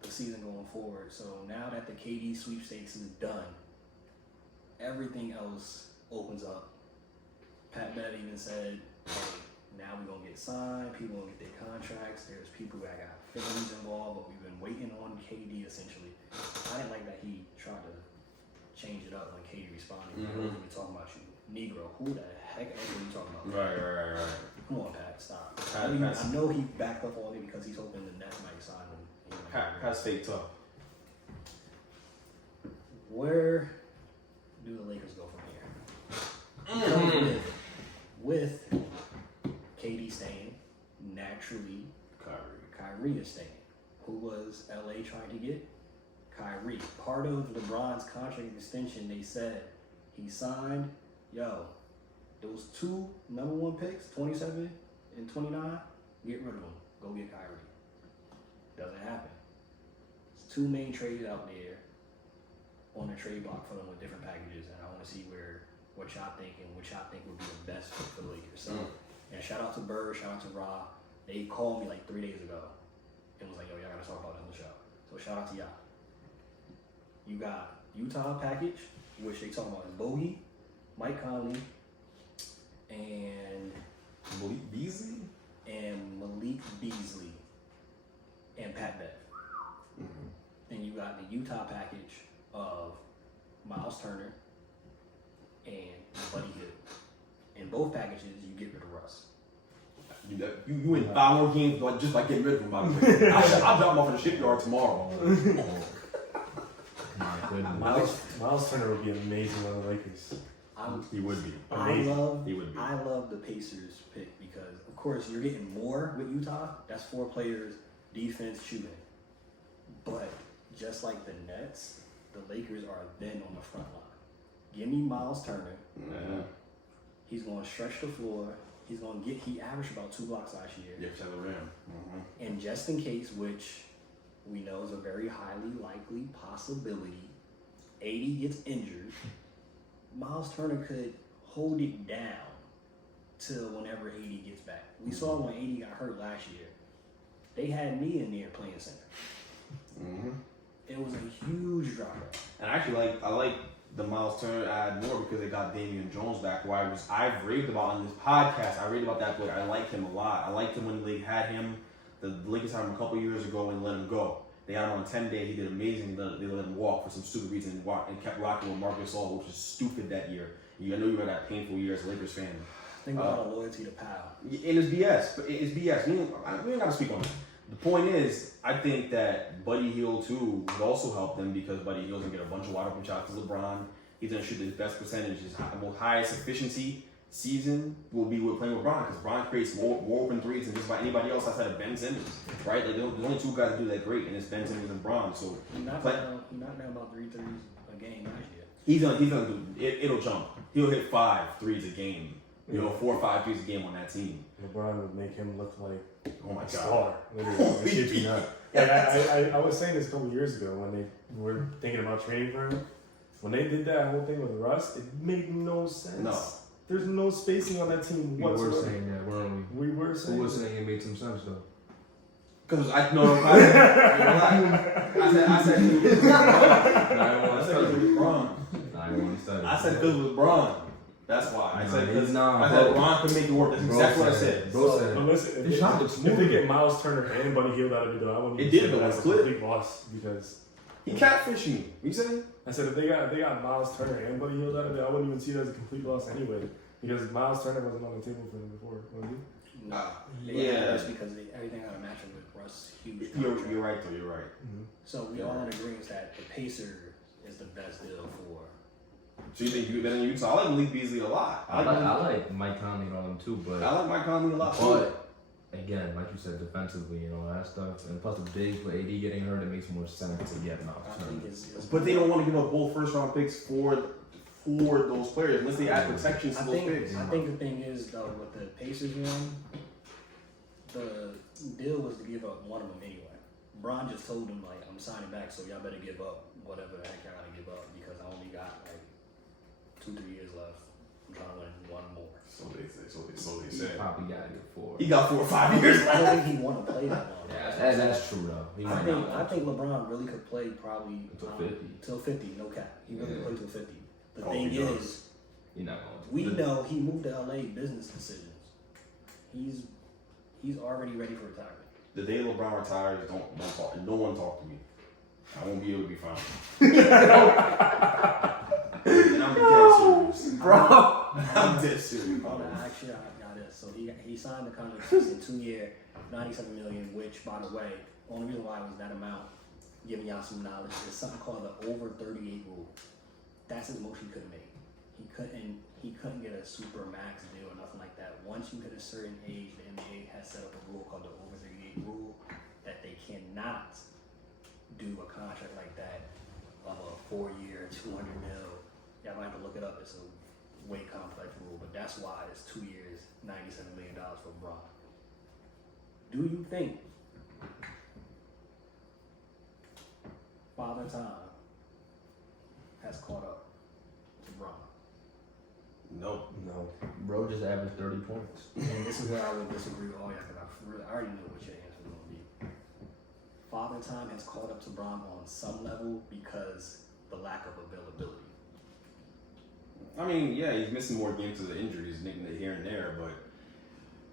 the season going forward, so now that the KD sweepstakes is done, everything else opens up. Pat Bev even said, hey, now we're going to get signed, people going to get their contracts, there's people that got families involved, but we've been waiting on KD essentially. I didn't like that he tried to change it up when KD responded. We're talking about you, Negro. Who the heck else are you talking about? Right. Come on, Pat, stop. Pat, I know he backed up all day because he's hoping the Nets might sign him. Pat's fake tough. Where do the Lakers go from here? With KD staying, naturally, Kyrie is staying. Who was LA trying to get? Kyrie. Part of LeBron's contract extension, they said he signed, those 2 number 1 picks, 27 and 29, get rid of them. Go get Kyrie. Doesn't happen. There's 2 main trades out there on the trade block for them with different packages, and I want to see what y'all think and what y'all think would be the best fit for the Lakers. So, and shout out to Bird, shout out to Ra. They called me like 3 days ago and was like, y'all gotta talk about it on the show. So shout out to y'all. You got Utah package, which they talking about is Bogey, Mike Conley, and Malik Beasley and Pat Bev. Then you got the Utah package of Miles Turner and Buddy Hield. In both packages, you get rid of Russ. You win 5 more games just by getting rid of him. By the way, I'll drop him off in the shipyard tomorrow. My goodness. Miles Turner would be amazing on the Lakers. He would be. Amazing. He would be. I love the Pacers pick because, of course, you're getting more with Utah. That's 4 players, defense, shooting. But just like the Nets, the Lakers are then on the front line. Give me Miles Turner. Yeah. He's going to stretch the floor. He averaged about 2 blocks last year. Yeah, to the rim. And just in case, which we know is a very highly likely possibility, 80 gets injured, Miles Turner could hold it down till whenever 80 gets back. We saw when 80 got hurt last year, they had me in there playing center. It was a huge drop off. And actually, I like the Miles Turner ad more because they got Damian Jones back, who I've raved about on this podcast. I raved about that player. I like him a lot. I liked him when they had him. The Lakers had him a couple years ago and let him go. They had him on 10-day. He did amazing. They let him walk for some stupid reason and kept rocking with Marcus All, which was stupid that year. I know you had that painful year as a Lakers fan. Think about a loyalty to Powell. And it's BS. It's BS. We ain't got to speak on it. The point is, I think that Buddy Hield too would also help them because Buddy Hield's gonna get a bunch of wide open shots to LeBron. He's gonna shoot his best percentage, his highest efficiency season will be with playing with LeBron because LeBron creates more open threes than just about anybody else outside of Ben Simmons, right? Like there's only 2 guys that do that great, and it's Ben Simmons and LeBron. So he knocked down about 3 threes a game last year. He's gonna do it. It'll jump. He'll hit 5 threes a game. 4 or 5 threes a game on that team. LeBron would make him look like a star. Literally, kid you not. I was saying this a couple years ago when they were thinking about trading for him. When they did that whole thing with Russ, it made no sense. No. There's no spacing on that team whatsoever. We were saying that, weren't we? We were saying Who was saying it made some sense though? Because I said it was LeBron. I said because it was LeBron. That's why. I said because LeBron could make it work. That's exactly what I said. But listen, if they get Miles Turner and Buddy Hield out of it, though, I wouldn't even say that's a complete loss because he catfished me. What you saying? I said if they got Miles Turner and Buddy Hield out of it, I wouldn't even see it as a complete loss anyway because Miles Turner wasn't on the table for them before, was he? Yeah, just because everything had a matchup with Russ. Huge. You're right though. You're right. Mm-hmm. So we all in agreement that the Pacer is the best deal for. So you think you've been in Utah? I like Malik Beasley a lot. I like Mike Conley and all them too, but I like Mike Conley a lot too. But again, like you said, defensively and all that stuff, and plus the bigs with AD getting hurt, it makes more sense to get Miles Turner. But they don't want to give up both first-round picks for those players unless they add protections to those picks. I think the thing is though with the Pacers one, the deal was to give up one of them anyway. Bron just told them like, I'm signing back, so y'all better give up whatever the heck y'all gotta give up because I only got like 2-3 years left. I'm trying to win one more. So they say. He probably got to get 4. He got 4 or 5 years left. I don't think he want to play that long. Yeah, that's true though. I think LeBron really could play probably till 50, no cap. He really could play till 50. The thing is, we know he moved to LA business decisions. He's already ready for retirement. The day LeBron retires, don't talk. No one talk to me. I won't be able to be found. And I'm dead serious, bro. I'm dead serious. Actually, I got this. So he signed the contract in 2 year, $97 million. Which, by the way, only reason why was that amount giving y'all some knowledge. There's something called the over 38 rule. That's as most he could have made. He couldn't get a super max deal or nothing like that. Once you hit a certain age, the NBA has set up a rule called the over 38 rule that they cannot do a contract like that of a 4-year, 200 mil. Y'all might have to look it up. It's a way complex rule, but that's why it's 2 years, $97 million for Bron. Do you think Father Time has caught up to Bron? Nope. No. Bro just averaged 30 points. And this is where I would disagree with all y'all because I already know what your answer is going to be. Father Time has caught up to Bron on some level because the lack of availability. I mean, yeah, he's missing more games because of injuries, nicking it here and there, but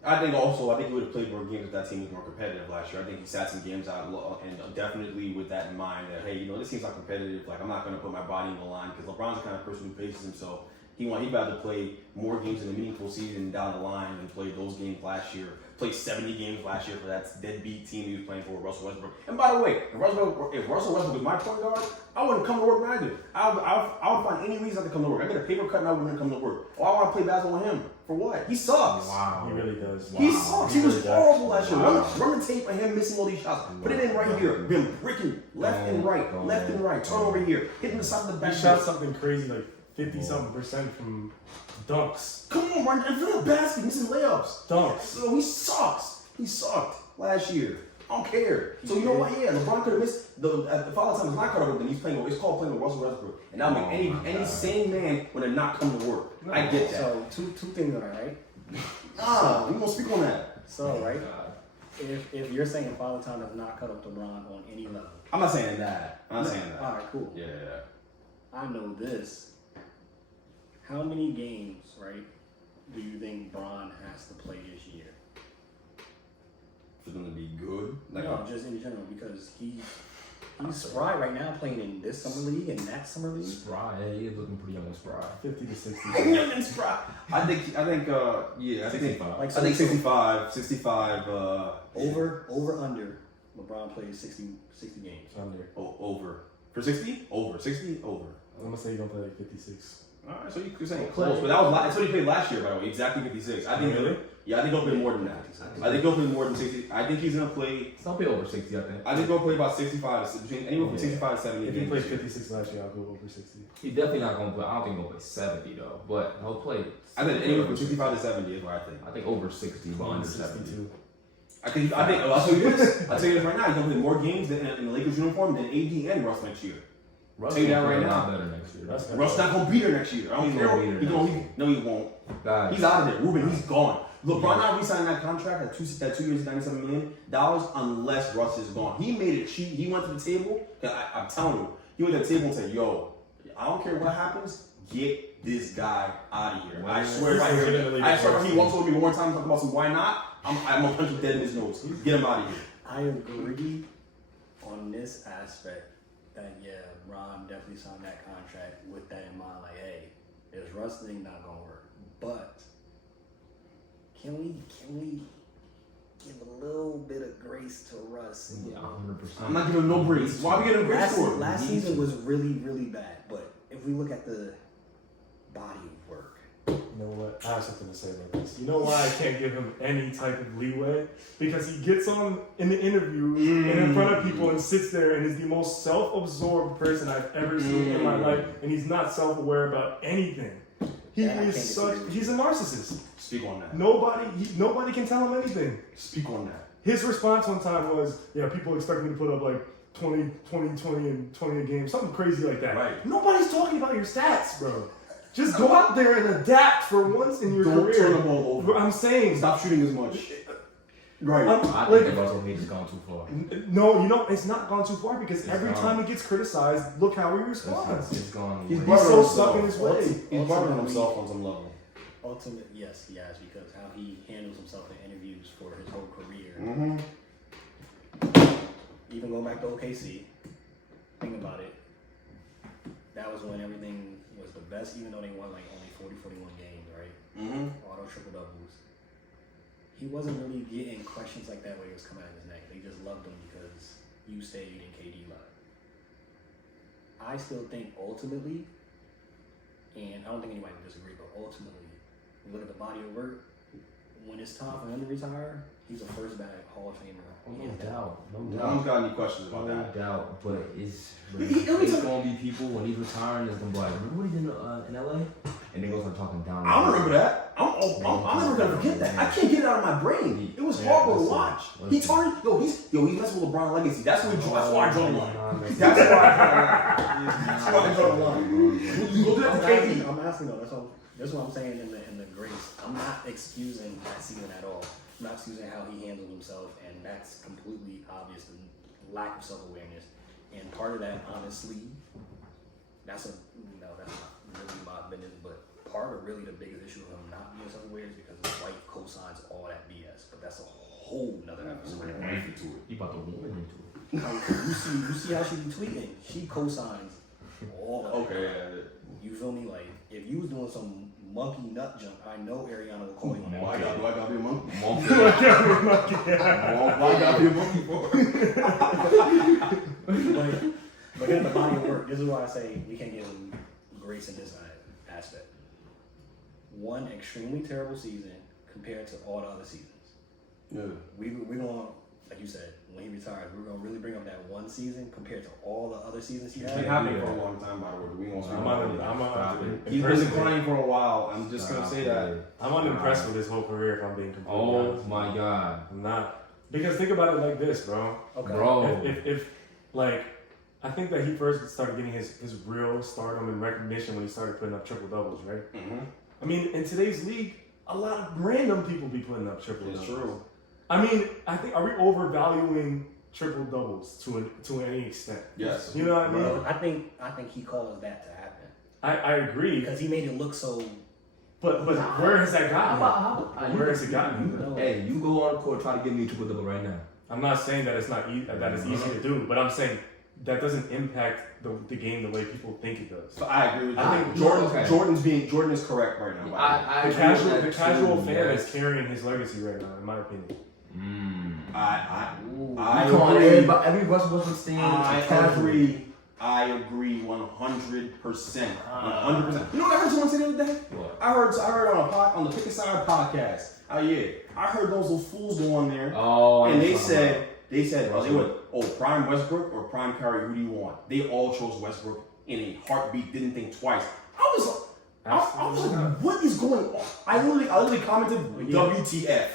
I think he would have played more games if that team was more competitive last year. I think he sat some games out, and definitely with that in mind that, hey, this team's not competitive. Like, I'm not going to put my body on the line because LeBron's the kind of person who paces himself. He'd rather play more games in a meaningful season down the line than play those games last year. Played 70 games last year for that deadbeat team he was playing for with Russell Westbrook. And by the way, if Russell Westbrook was my point guard, I wouldn't come to work either. I would find any reason not to come to work. I get a paper cut and I wouldn't come to work. Oh, I want to play basketball with him. For what? He sucks. Wow. He really does. He sucks. He was really horrible last year. Wow. Run the tape of him missing all these shots. Put it in right here. Been bricking left and right. Turnover here. Hitting the side of the back. He shot something crazy like 50-something% from dunks. Come on, Ryan. And for the basket, missing layups. Dunks. So he sucks. He sucked last year. I don't care. So you know what? Yeah, LeBron could have missed the follow time is not cut over them. He's playing. It's called playing with Russell Westbrook, and that'll make any sane man when they're not coming to work. No, I get that. So two things on that, right? We gonna speak on that. So right, if you're saying Father Time does not cut up to Bron on any level, I'm not saying that. I'm not saying that. All right, cool. Yeah. I know this. How many games, right, do you think Bron has to play this year? For them to be good? No, just in general, because he's spry right now playing in this summer league and that summer league. Spry, yeah, he is looking pretty young and spry. 50 to 60. I think 65. Over under. LeBron plays 60 games. Under. Over. For 60? Over. 60? Over. I'm gonna say you're gonna play like 56. Alright, so you're saying close, but that's what he played last year, by the way, exactly 56. I think Really? Yeah, I think he'll play more than that. I think he'll play more than 60. I think he's gonna play. I'll play over 60, I think. I think he'll play about 65, anywhere from 65 to 70 If he games. played 56 last year, I'll go over 60. He's definitely not going to play. I don't think he'll play 70, though. But he'll play. I think anywhere from 65 to 70 is what I think. I think over 60, but under 70. 62. I'll tell you this. I'll tell you this right now. He's gonna play more games in the Lakers uniform than AD and Russ next year. Russ Tell you that will play right a lot now. better next year. Russ not gonna beat her next year. I don't He's care. gonna beat her He next year. no, he won't. Guys, He's out of there. Ruben, he's gone. LeBron not re-signing that contract at 2 years, $97 million unless Russ is gone. He made it cheap. He went to the table. I'm telling you, he went to the table and said, "Yo, I don't care what happens. Get this guy out of here." I swear, if he walks over me one more time and talk about some why not, I'm gonna punch him dead in his nose. Get him out of here. I agree on this aspect that Ron definitely signed that contract with that in mind. Like, hey, this Russ thing not gonna work, but can we give a little bit of grace to Russ? yeah, 100%. I'm not giving him no grace. Why are we getting grace for it? Last season was really, really bad, but if we look at the body of work, You know what? I have something to say about this. You know why I can't give him any type of leeway? Because he gets on in the interviews and in front of people and sits there and is the most self-absorbed person I've ever seen in my life, and he's not self-aware about anything. He's a narcissist. Speak on that. Nobody can tell him anything. Speak on that. His response one time was, people expect me to put up like 20, and 20 a game, something crazy like that. Right. Nobody's talking about your stats, bro. Just go out there and adapt for once in your Don't career. turn the ball over. I'm saying, Stop shooting as much. Right. I think the Russell Hayes has gone too far. No, it's not gone too far because every time he gets criticized, look how he responds. It's gone. He's He's so stuck in his Ulti- ways. He's bothering himself on some level. ultimate, yes, he has, because how he handles himself in interviews for his whole career. Mm-hmm. Even going back to OKC, think about it. That was when everything was the best, even though they won like only 41 games, right? Mm-hmm. Auto triple doubles. He wasn't really getting questions like that when he was coming out of his neck. They just loved him because you stayed and KD left. I still think ultimately, and I don't think anybody would disagree, but ultimately, look at the body of work. When it's time for him to retire, he's a first ballot Hall of Famer. No doubt. No one's got any questions about No that. doubt. But it's It's going to be people when he's retiring, it's going to be like, remember what he did in LA? And they go start talking down. I remember that. I'm never gonna forget that. I can't get it out of my brain. It was horrible to watch. He turned he messed with LeBron legacy. That's why I draw the line. That's why I draw the line. You go to KD. I'm asking though. That's what I'm saying in the grace. I'm not excusing that season at all. I'm not excusing how he handled himself, and that's completely obvious. The lack of self-awareness, and part of that, honestly, that's not really my business. But part of really the biggest issue of him not being self-aware is because his wife co-signs all that BS. But that's a whole nother episode. You about to woman into it. You see how she be tweeting? She co-signs all of that. Okay, yeah. You feel me? Like, if you was doing some monkey nut jump, I know Ariana will call you on that. Do I gotta be a monkey? Monkey. Why I gotta be a monkey for? But in the body of work, this is why I say we can't give him grace in this aspect. One extremely terrible season compared to all the other seasons. Yeah. We're going, like you said, when he retires, we're going to really bring up that one season compared to all the other seasons he It's had. been happening for a long time, by the way. We won't I'm He's been declining for a while. I'm just gonna say that. I'm unimpressed with his whole career, if I'm being completely Oh honest. my God. I'm not. Because think about it like this, bro. Okay. Bro. If like, I think that he first started getting his real stardom and recognition when he started putting up triple doubles, right? Mm-hmm. I mean, in today's league, a lot of random people be putting up triple doubles. It's true. I mean, I think, are we overvaluing triple doubles to any extent? Yes. You know what I mean? Well, I think he caused that to happen I agree. because he made it look so. But where has that gotten him? Where has it gotten him? Hey, you go on the court, try to give me a triple double right now. I'm not saying that it's not that it's easy to do, but I'm saying that doesn't impact the game the way people think it does. So I agree with you. I think Jordan is correct right now. The casual fan is carrying his legacy right now, in my opinion. Every Russ Westbrook stand. I agree 100%. 100%. You know what I heard someone say the other day? What? I heard on the Pick a Side podcast. I heard those fools go on there. And they said prime Westbrook or prime Curry, who do you want? They all chose Westbrook in a heartbeat, didn't think twice. I was like, what is going on? I literally commented WTF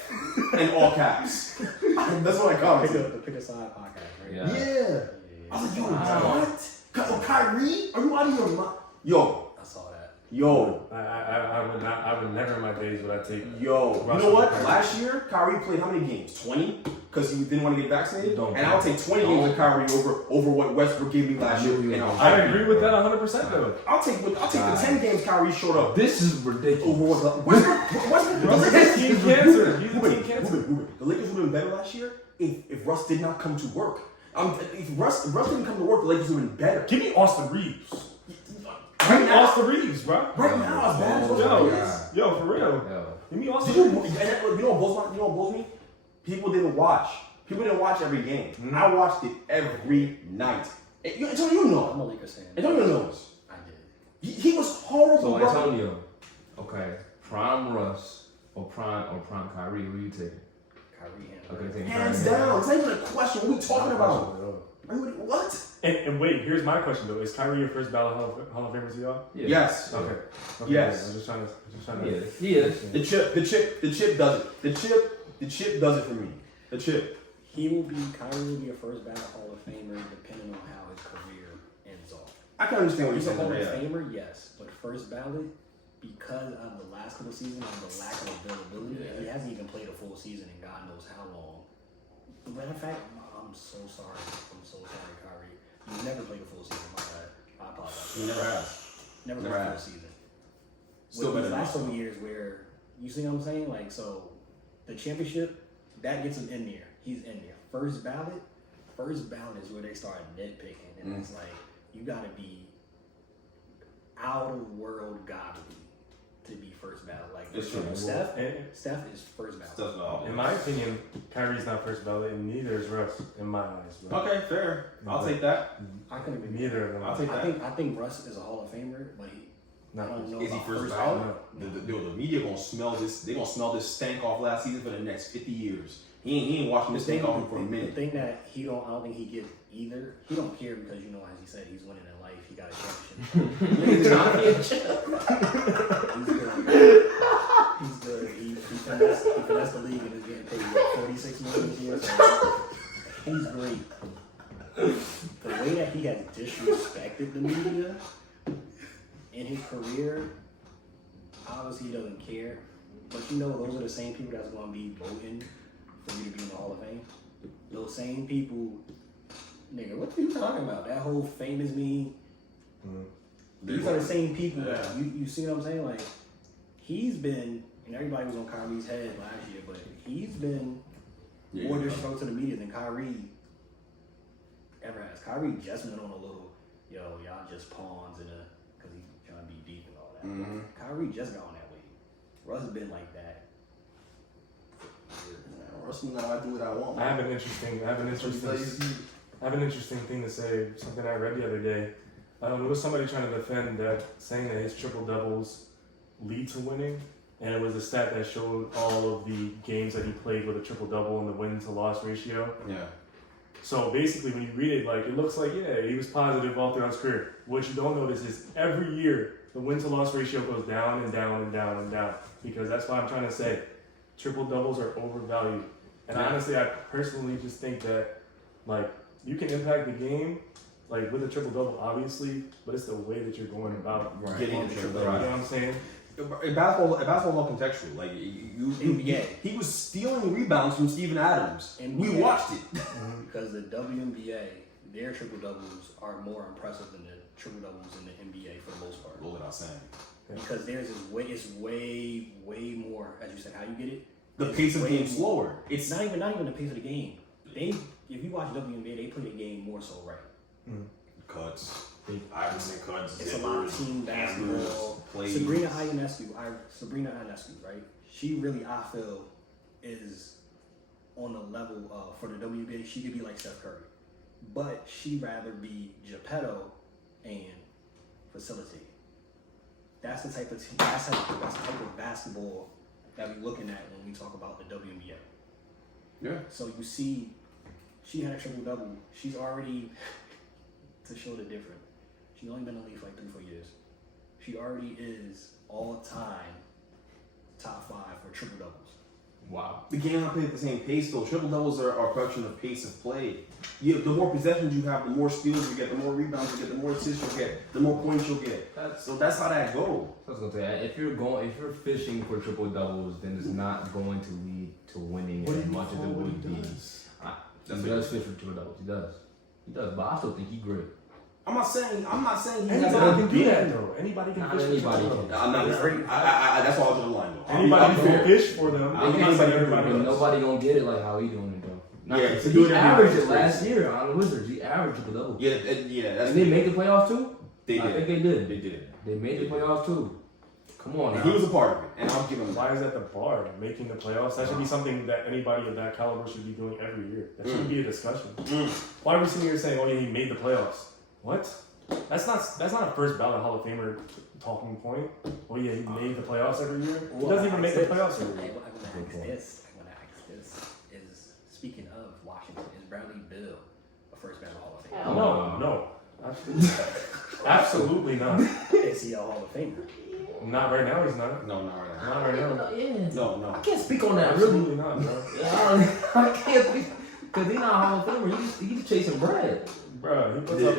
in all caps. That's what I commented. The Pick a Side podcast, right? Yeah. I was like, yo, what? Kyrie? Are you out of your mind? Yo. I saw that. Yo. I would never in my days would I take. Yo. You know what? Last year, Kyrie played how many games? 20? Because he didn't want to get vaccinated? And I'll take 20 games with Kyrie over what Westbrook gave me last year. I agree with that 100% though. I'll take the 10 games Kyrie showed up. This is ridiculous. Over Westbrook. He's team cancer. He's a team cancer. The Lakers would have been better last year if Russ did not come to work. If Russ didn't come to work, the Lakers would have been better. Give me Austin Reeves. Right now, Austin Reeves, bro. Right now, as bad as Austin Reeves. Yo, for real. Yo. Give me Austin You Reeves. know what blows me? People didn't watch. People didn't watch every game. Mm-hmm. I watched it every night. Antonio know. I'm a Lakers fan. Antonio knows. I did. He was horrible. So bro. Antonio, okay, prime Russ or prime Kyrie, who are you taking? Kyrie Okay, taking Hands Kyrie. down. It's not even a question. What are we talking about? What? And wait, here's my question though: is Kyrie your first ballot Hall of Famer to y'all? Yeah. Yes. Okay. Yes. I'm just trying to. Yeah, he is. The chip does it. The chip does it for me. The chip. Kyrie will be a first ballot Hall of Famer depending on how his career ends off. I can understand what He's you're a Hall of saying. Famer, yes, but first ballot because of the last couple of seasons and the lack of availability. He hasn't even played a full season in God knows how long. Matter of fact, I'm so sorry. I'm so sorry, Kyrie. You never played a full season. My bad. I apologize. He never has. Never Never played a full has. season. Still With better these than last us. couple years where you see what I'm saying? Like, so the championship that gets him in there. He's in there. First ballot is where they start nitpicking, and it's like you got to be out of world godly to be first ballot. Like It's true. Steph is first ballot. Stuff about In my opinion, Kyrie's not first ballot, and neither is Russ. In my eyes, bro. Okay, fair. I'll take that. I couldn't agree. Neither of them. I'll take that. I think Russ is a Hall of Famer, but I don't know Is he about first ballot. ballot? The media gonna smell this. They gonna smell this stank off last season for the next 50 years. He ain't watching this stank off for a The minute. thing that I don't think he gets either. He don't care because as he said, he's winning in life. He got a championship. He's good. He finessed the league and is getting paid $46 million this year. So he's great. The way that he has disrespected the media in his career, obviously he doesn't care. But those are the same people that's going to be voting for you to be in the Hall of Fame. Those same people, nigga, what are you talking about? That whole famous meme. These are the same people that you see what I'm saying? Like, he's been, and everybody was on Kyrie's head last year, but he's been more disrespectful to the media than Kyrie ever has. Kyrie just went on a little, y'all just pawns because he's trying to be deep and all that. Mm-hmm. Kyrie just got on that wave. Russ has been like that. Russ and I do what I want. I have an interesting thing to say. Something I read the other day. There was somebody trying to defend that, saying that his triple doubles lead to winning, and it was a stat that showed all of the games that he played with a triple double and the win to loss ratio. Yeah. So basically, when you read it, like, it looks like, he was positive all throughout his career. What you don't notice is every year the win to loss ratio goes down and down and down and down, because that's why I'm trying to say triple doubles are overvalued. And honestly, I personally just think that, like, you can impact the game, like, with a triple double, obviously, but it's the way that you're going about Getting the triple double. You know what I'm saying? In basketball, all contextual. Like he was stealing rebounds from Steven Adams, and we watched it. Because the WNBA, their triple doubles are more impressive than the triple doubles in the NBA for the most part. Roll it out, saying. Because theirs is way more. As you said, how you get it? The pace of the game slower. It's not even the pace of the game. If you watch WNBA, they play the game more so right. Cuts. Iverson cuts. It's a lot of team basketball. Sabrina Ionescu, right? She really, I feel, is on the level for the WNBA. She could be like Steph Curry, but she'd rather be Geppetto and facilitate. That's the type of basketball that we're looking at when we talk about the WNBA. Yeah. So you see, she had a triple double. She's already, to show the difference, she's only been in the league for like 3-4 years. She already is all-time top 5 for triple doubles. Wow. The game not played at the same pace though. Triple doubles are a function of pace of play. The more possessions you have, the more steals you get, the more rebounds you get, the more assists you get, the more points you'll get. So that's how that goes. I was gonna say, if you're fishing for triple doubles, then it's not going to lead to winning as much as it would be. He does fish for triple doubles. He does, but I still think he's great. I'm not saying he Anybody can do that though. Anybody can fish for them. I'm not great. That's all I was line though. Anybody can fish for them. Nobody gonna get it like how he doing it though. Yeah, he averaged it last year on the Wizards. He averaged triple double. Yeah. And they made the playoffs too. They did. I think they did. They did. They made the playoffs too. Come on now. He was a part of it, and I'll give him. Why is that the bar? Making the playoffs? That should be something that anybody of that caliber should be doing every year. That shouldn't be a discussion. Why are we sitting here saying, "Oh yeah, he made the playoffs"? What? That's not a first ballot Hall of Famer talking point. Oh yeah, he made the playoffs every year. He doesn't even make the playoffs every year. I'm gonna ask this. Is speaking of Washington, is Bradley Beal a first ballot Hall of Famer? No. Absolutely not. Is he a Hall of Famer? Not right now. He's not. No, not right now. Not right now. No. I can't speak on that. Absolutely not, bro. I can't speak because he's not a Hall of Famer. He's chasing bread. Bro, he puts up.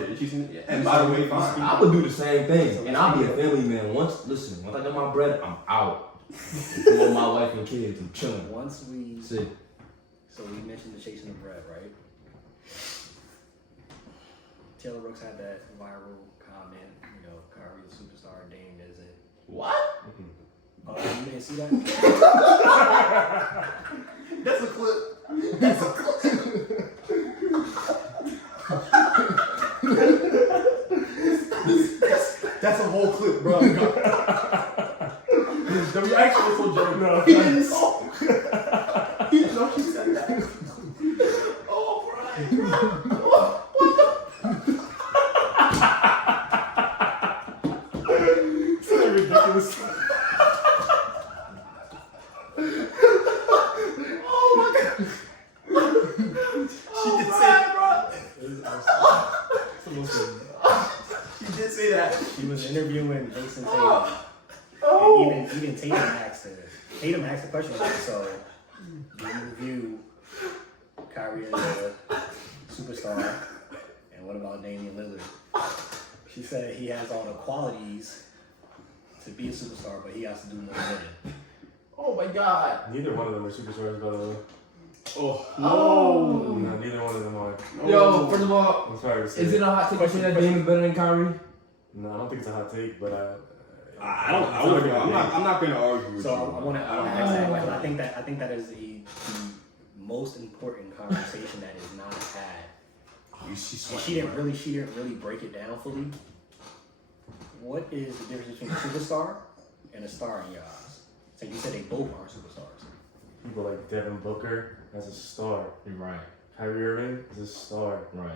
And by the way, I would do the same thing, and I'll be a family man. Once I get my bread, I'm out. With my wife and kids, I'm chilling. Once we See. So we mentioned the chasing the bread, right? Taylor Brooks had that viral comment, Kyrie the superstar, Dame isn't. What? Oh, you didn't see that? That's a clip. That's a whole clip, bro. Your reaction was so genuine. No, He didn't know. He didn't know she said that. Oh, Brian, bro. It's so ridiculous. Oh my god. She did say that, bro. It's the most. She did say that. He was interviewing Jason Tatum. And even Tatum asked the question, like, so do you view Kyrie as a superstar? And what about Damian Lillard? She said he has all the qualities to be a superstar, but he has to do more than Oh my god. Neither one of them are superstars, by the way. Oh. No, neither one of them are. Yo, first of all, I'm sorry to say. is it a hot take to say that Dame is better than Kyrie? No, I don't think it's a hot take, but I'm not gonna argue with So you. I want to ask that question. I think that is the most important conversation that is not had. And she didn't really break it down fully. What is the difference between a superstar and a star in your eyes? So you said they both are superstars. people like Devin Booker as a star. Right. Kyrie Irving is a star. Right.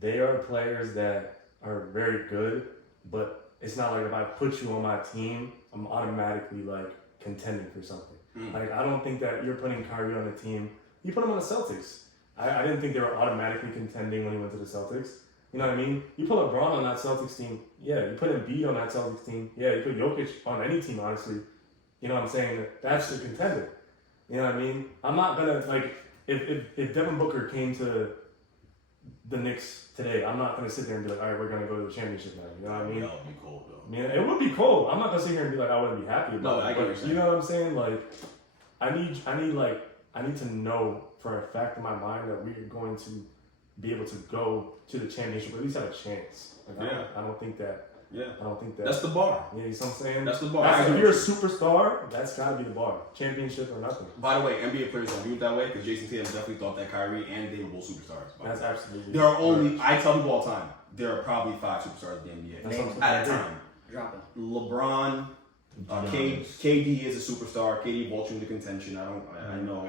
They are players that are very good, but it's not like if I put you on my team, I'm automatically like contending for something. Like I don't think that you're putting Kyrie on the team. You put him on the Celtics. I didn't think they were automatically contending when he went to the Celtics. You know what I mean? You put LeBron on that Celtics team, yeah. You put Embiid on that Celtics team, yeah. You put Jokic on any team, honestly. You know what I'm saying? That's the contender. You know what I mean? I'm not gonna like if Devin Booker came to the Knicks today, I'm not gonna sit there and be like, all right, we're gonna go to the championship now. You know what I mean? That would be cold though. I mean, it would be cool. I'm not gonna sit here and be like, I wouldn't be happy about No, it. I get but what you're saying. you know what I'm saying? Like, I need to know for a fact in my mind that we're going to be able to go to the championship, or at least have a chance. Like, Yeah. I don't think that. Yeah. I don't think that. That's the bar. You know what I'm saying? That's the bar. If you're a superstar, that's gotta be the bar. Championship or nothing. By the way, NBA players don't view it that way because Jason Tatum definitely thought that Kyrie and they were both superstars. That's absolutely. There are only, I tell people all the time, there are probably 5 superstars in the NBA That's what I'm at a saying. time. Drop him. LeBron, KD is a superstar. KD vaults into contention. I know.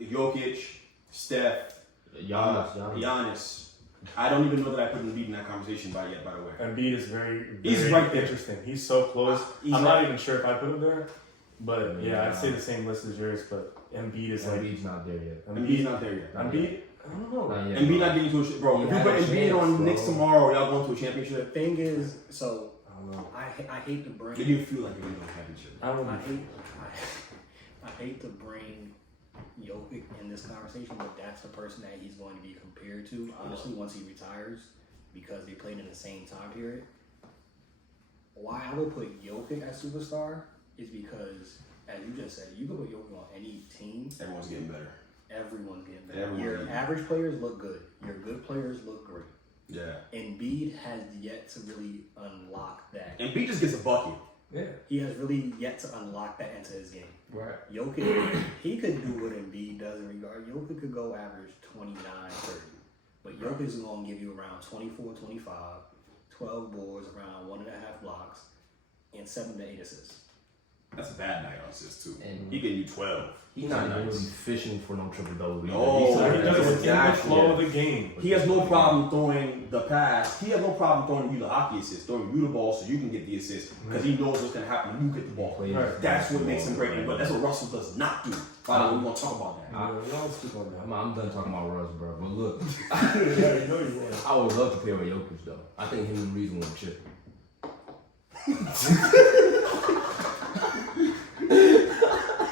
Jokic, Steph, Giannis. I don't even know that I put Embiid in that conversation by the way. Embiid is very He's right there. interesting. He's so close. He's I'm right- not even sure if I put him there, but yeah, I'd say the same list as yours. But Embiid is like Embiid's not there yet. Embiid's not there yet. Embiid. I don't know. Not yet. Embiid not getting to a bro. If you He put had a Embiid chance, on bro. Knicks tomorrow, y'all going to a The championship. thing is, so I don't know. I hate to bring. Do you feel like you're going to a championship? I don't know. I hate to bring Jokic in this conversation, but that's the person that he's going to be compared to, honestly, once he retires, because they played in the same time period. Why I would put Jokic as superstar is because, as you just said, you can put Jokic on any team. Everyone's getting better. Everyone's getting better. Everyone's Your getting average players look good. Your good players look great. Yeah. Embiid has yet to really unlock that. Embiid just gets a bucket. Yeah. He has really yet to unlock that into his game. Right. Jokic, he could do what Embiid does in regard. Jokic could go average 29, 30. But Jokic is going to give you around 24, 25, 12 boards, around 1.5 blocks, and 7 to 8 assists. That's a bad night on assists too. And He getting you 12. he's not even really fishing for no triple double. No, So he That's does it within the exactly flow it. of the game. He has no problem throwing the pass. He has no problem throwing you the hockey assist, throwing you the ball so you can get the assist because he knows what's going to happen when you get the ball. Right. That's what makes him great. But that's what Russell does not do. By the way, we're going to talk about that. We don't speak on that. I'm done talking about Russ, bro. But look, Yeah, you know you would. I would love to play with Jokic though. I think him and Reez will chip.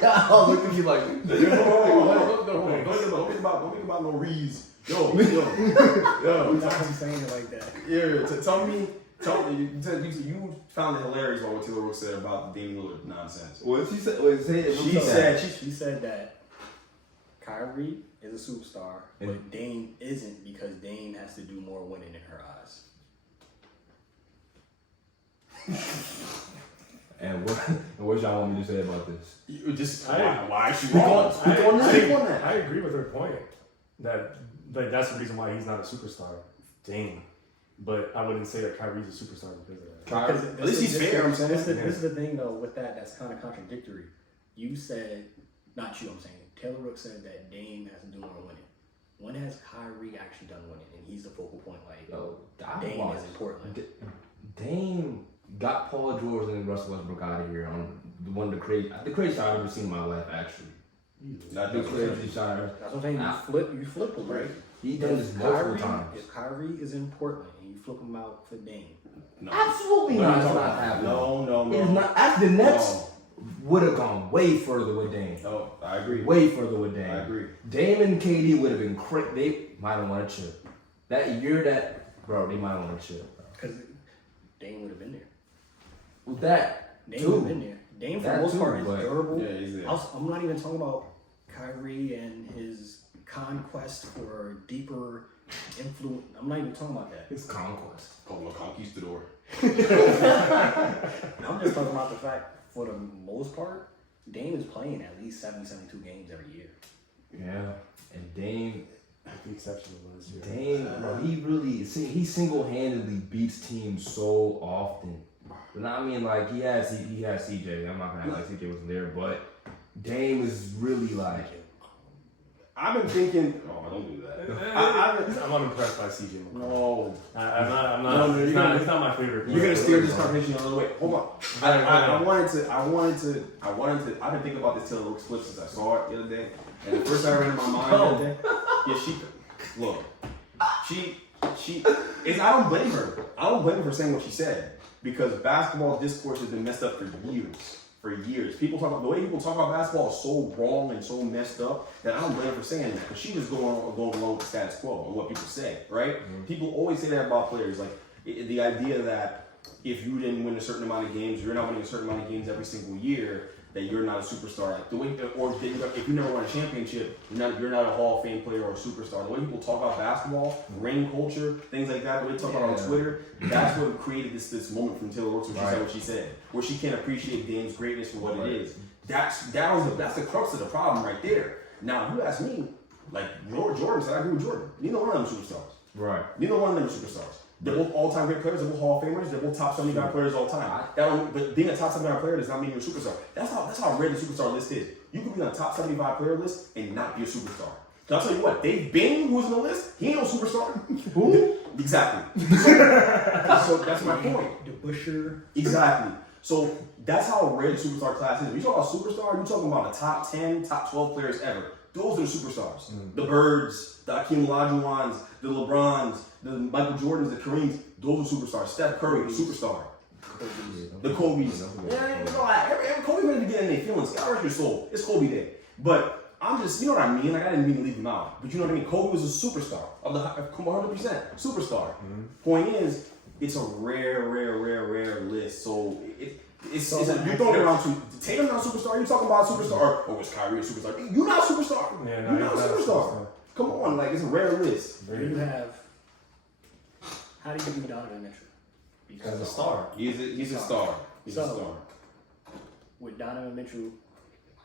I'll look at you like, Don't think about no Reez. Yo. Not him saying it like that. Yeah, tell me, you found it hilarious what Taylor Rooks said about the Damian Lillard nonsense. what she said? She said that Kyrie is a superstar, but Dame isn't because Dame has to do more winning in her eyes. And what y'all want me to say about this? You just I- why is she wrong? Speak on that. I agree with her point that that's the reason why he's not a superstar. Dame. but I wouldn't say that Kyrie's a superstar because of that. Because At least he's fair, I'm saying. This is the thing though with that's kind of contradictory. You said, not you, I'm saying. Taylor Rook said that Dame hasn't done winning. When has Kyrie actually done winning? And he's the focal point. Like, Dame is in Portland. Dame got Paul George and Russell Westbrook out of here on one of the craziest I've ever seen in my life, actually. Not The the craziest shot. That's what I'm saying. You flip them, right? He done this multiple times. If Kyrie is in Portland and you flip him out for Dame, No. Absolutely What not. are you It's talking not about? happening. No. It's not. After the Nets would have gone way further with Dame. No, I agree. Way further with Dame. I agree. Dame and KD would have been crazy. They might have won a chip. That year they might have won a chip. because Dame would have been there. With that, Dame would have been there. Dame, for the That most too, part, is but- durable. Yeah, he's there. I'm not even talking about Kyrie and his conquest for deeper influence. I'm not even talking about that. it's conquest. Pablo Conquistador. I'm just talking about the fact, for the most part, Dame is playing at least 70, 72 games every year. Yeah, and Dame, With the exception of last year. bro, he single-handedly beats teams so often. But I mean, like he has CJ. I'm not gonna act like CJ wasn't there, but Dame is really like. I've been thinking. Oh, don't do that. I'm unimpressed by CJ McCollum. No. I'm not. No, it's, you're not my favorite. You're gonna steer this conversation another way. Hold on. Right. I wanted to. I've been thinking about this Taylor Rooks clip since I saw it the other day, and the first time I read in my mind the other day. Yeah, she is. I don't blame her. I don't blame her for saying what she said because basketball discourse has been messed up for years. For years, the way people talk about basketball is so wrong and so messed up that I don't blame her for saying that. Because she just going along with the status quo and what people say, right? Mm-hmm. People always say that about players, like the idea that if you didn't win a certain amount of games, you're not winning a certain amount of games every single year, that you're not a superstar. Like the way, or if you never won a championship, you're not a Hall of Fame player or a superstar. The way people talk about basketball, ring culture, things like that, the way they talk about it on Twitter, that's what created this moment from Taylor Rooks when she said what she said, where she can't appreciate Dame's greatness for what it is. That's the crux of the problem right there. Now, you ask me, like Jordan said, I agree with Jordan. Neither one of them superstars. Right. Neither one of them are superstars. They're both all-time great players. They're both Hall of Famers. They're both top 75 players all time. But being a top 75 player does not mean you're a superstar. That's how rare the superstar list is. You could be on a top 75 player list and not be a superstar. So I'll tell you what, Dave Bing, who's on the list, he ain't no superstar. Who? Exactly. So that's my point. The Busher. Exactly. So that's how rare the superstar class is. When you talk about superstar, you're talking about the top 10, top 12 players ever. Those are the superstars. The Birds, the Akeem Olajuwons, the LeBrons, the Michael Jordans, the Kareems. Those are superstars. Steph Curry, superstar. The Kobe's. Yeah, every Kobe made to get in their feelings. God rest your soul. It's Kobe Day. But I'm just, you know what I mean? Like, I didn't mean to leave him out. But you know what I mean? Kobe was a superstar. Of the 100%. Superstar. Point is, it's a rare list. So you're throwing around to Tatum's not a superstar. You're talking about a superstar. Or was Kyrie a superstar? You're not a superstar. Yeah, you're not a superstar. Come on, like it's a rare list. You have. How do you do Donovan Mitchell? Because As a star. He's a star. He's a star. With Donovan Mitchell,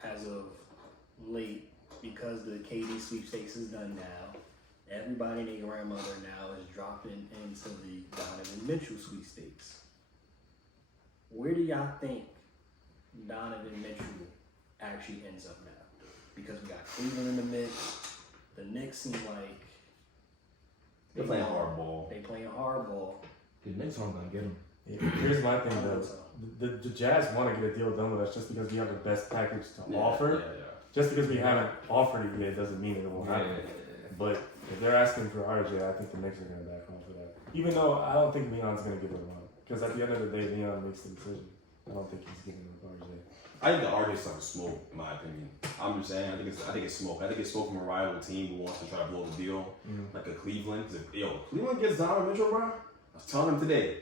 as of late, because the KD sweepstakes is done now, everybody and their grandmother now is dropping into the Donovan Mitchell sweepstakes. Where do y'all think Donovan Mitchell actually ends up now? Because we got Cleveland in the mix. The Knicks seem like They're playing hardball. They playing hardball. The Knicks aren't gonna get him. Here's my thing though. The Jazz want to get a deal done with us just because we have the best package to offer. Yeah. Just because we haven't offered it yet doesn't mean it won't happen. But if they're asking for RJ, I think the Knicks are going to back off of that. Even though I don't think Leon's going to give them up. Because at the end of the day, Leon makes the decision. I don't think he's giving up RJ. I think the RJ stuff is smoke, in my opinion. I'm just saying, I think it's smoke. I think it's smoke from a rival team who wants to try to blow the deal, like a Cleveland. If Cleveland gets Donovan Mitchell, bro, I was telling them today,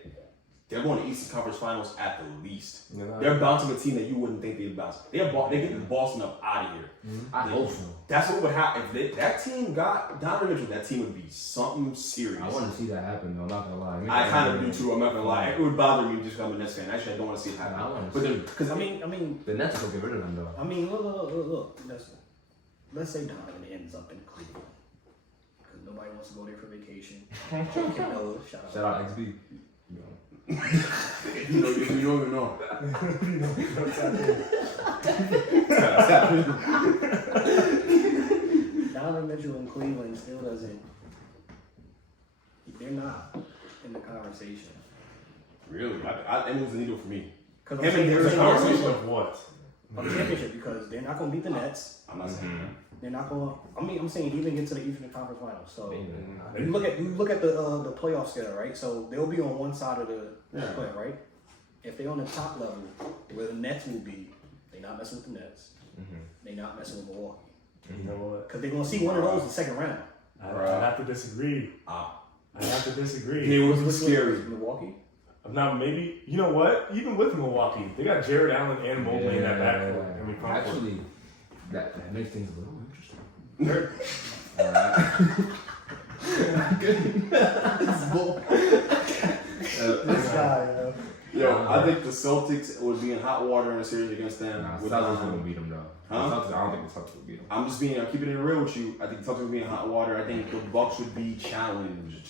they're going to Eastern Conference Finals at the least. They're bouncing a team that you wouldn't think they'd bounce. They get Boston up out of here. I hope so. That's what would happen. If that team got Donovan Mitchell, that team would be something serious. I want to see that happen though, I'm not gonna lie. I kind of do too, I'm not gonna lie. It would bother me just because I'm a Nets fan. Actually, I don't want to see it happen. I want to see it. Because I mean, The Nets will get rid of them though. look. Let's say Donovan ends up in Cleveland. Because nobody wants to go there for vacation. Shout Shout out XB. You don't even know. Donovan Mitchell in Cleveland still doesn't. They're not in the conversation. Really? It moves the needle for me. Because Him and Harris The conversation of what? a championship because they're not going to beat the Nets. I'm not saying that. They're not going. I'm saying even get to the Eastern Conference Finals. So Maybe. you look at the playoff scale, right? So they'll be on one side of the play, right? If they're on the top level, where the Nets will be, they're not messing with the Nets. They're not messing with Milwaukee. You know what? Because they're going to see one of those in the second round. I have to disagree. I have to disagree. It was scary. Milwaukee. Now maybe you know what? Even with Milwaukee, they got Jared Allen and Mobley in that backcourt. And we Actually, that makes things a little interesting. This guy, Yo, I think the Celtics would be in hot water in a series against them. Nah, without Celtics gonna beat them though. Huh? The Celtics, I don't think the Celtics will beat them. I'm keeping it real with you. I think the Celtics would be in hot water. I think the Bucks would be challenged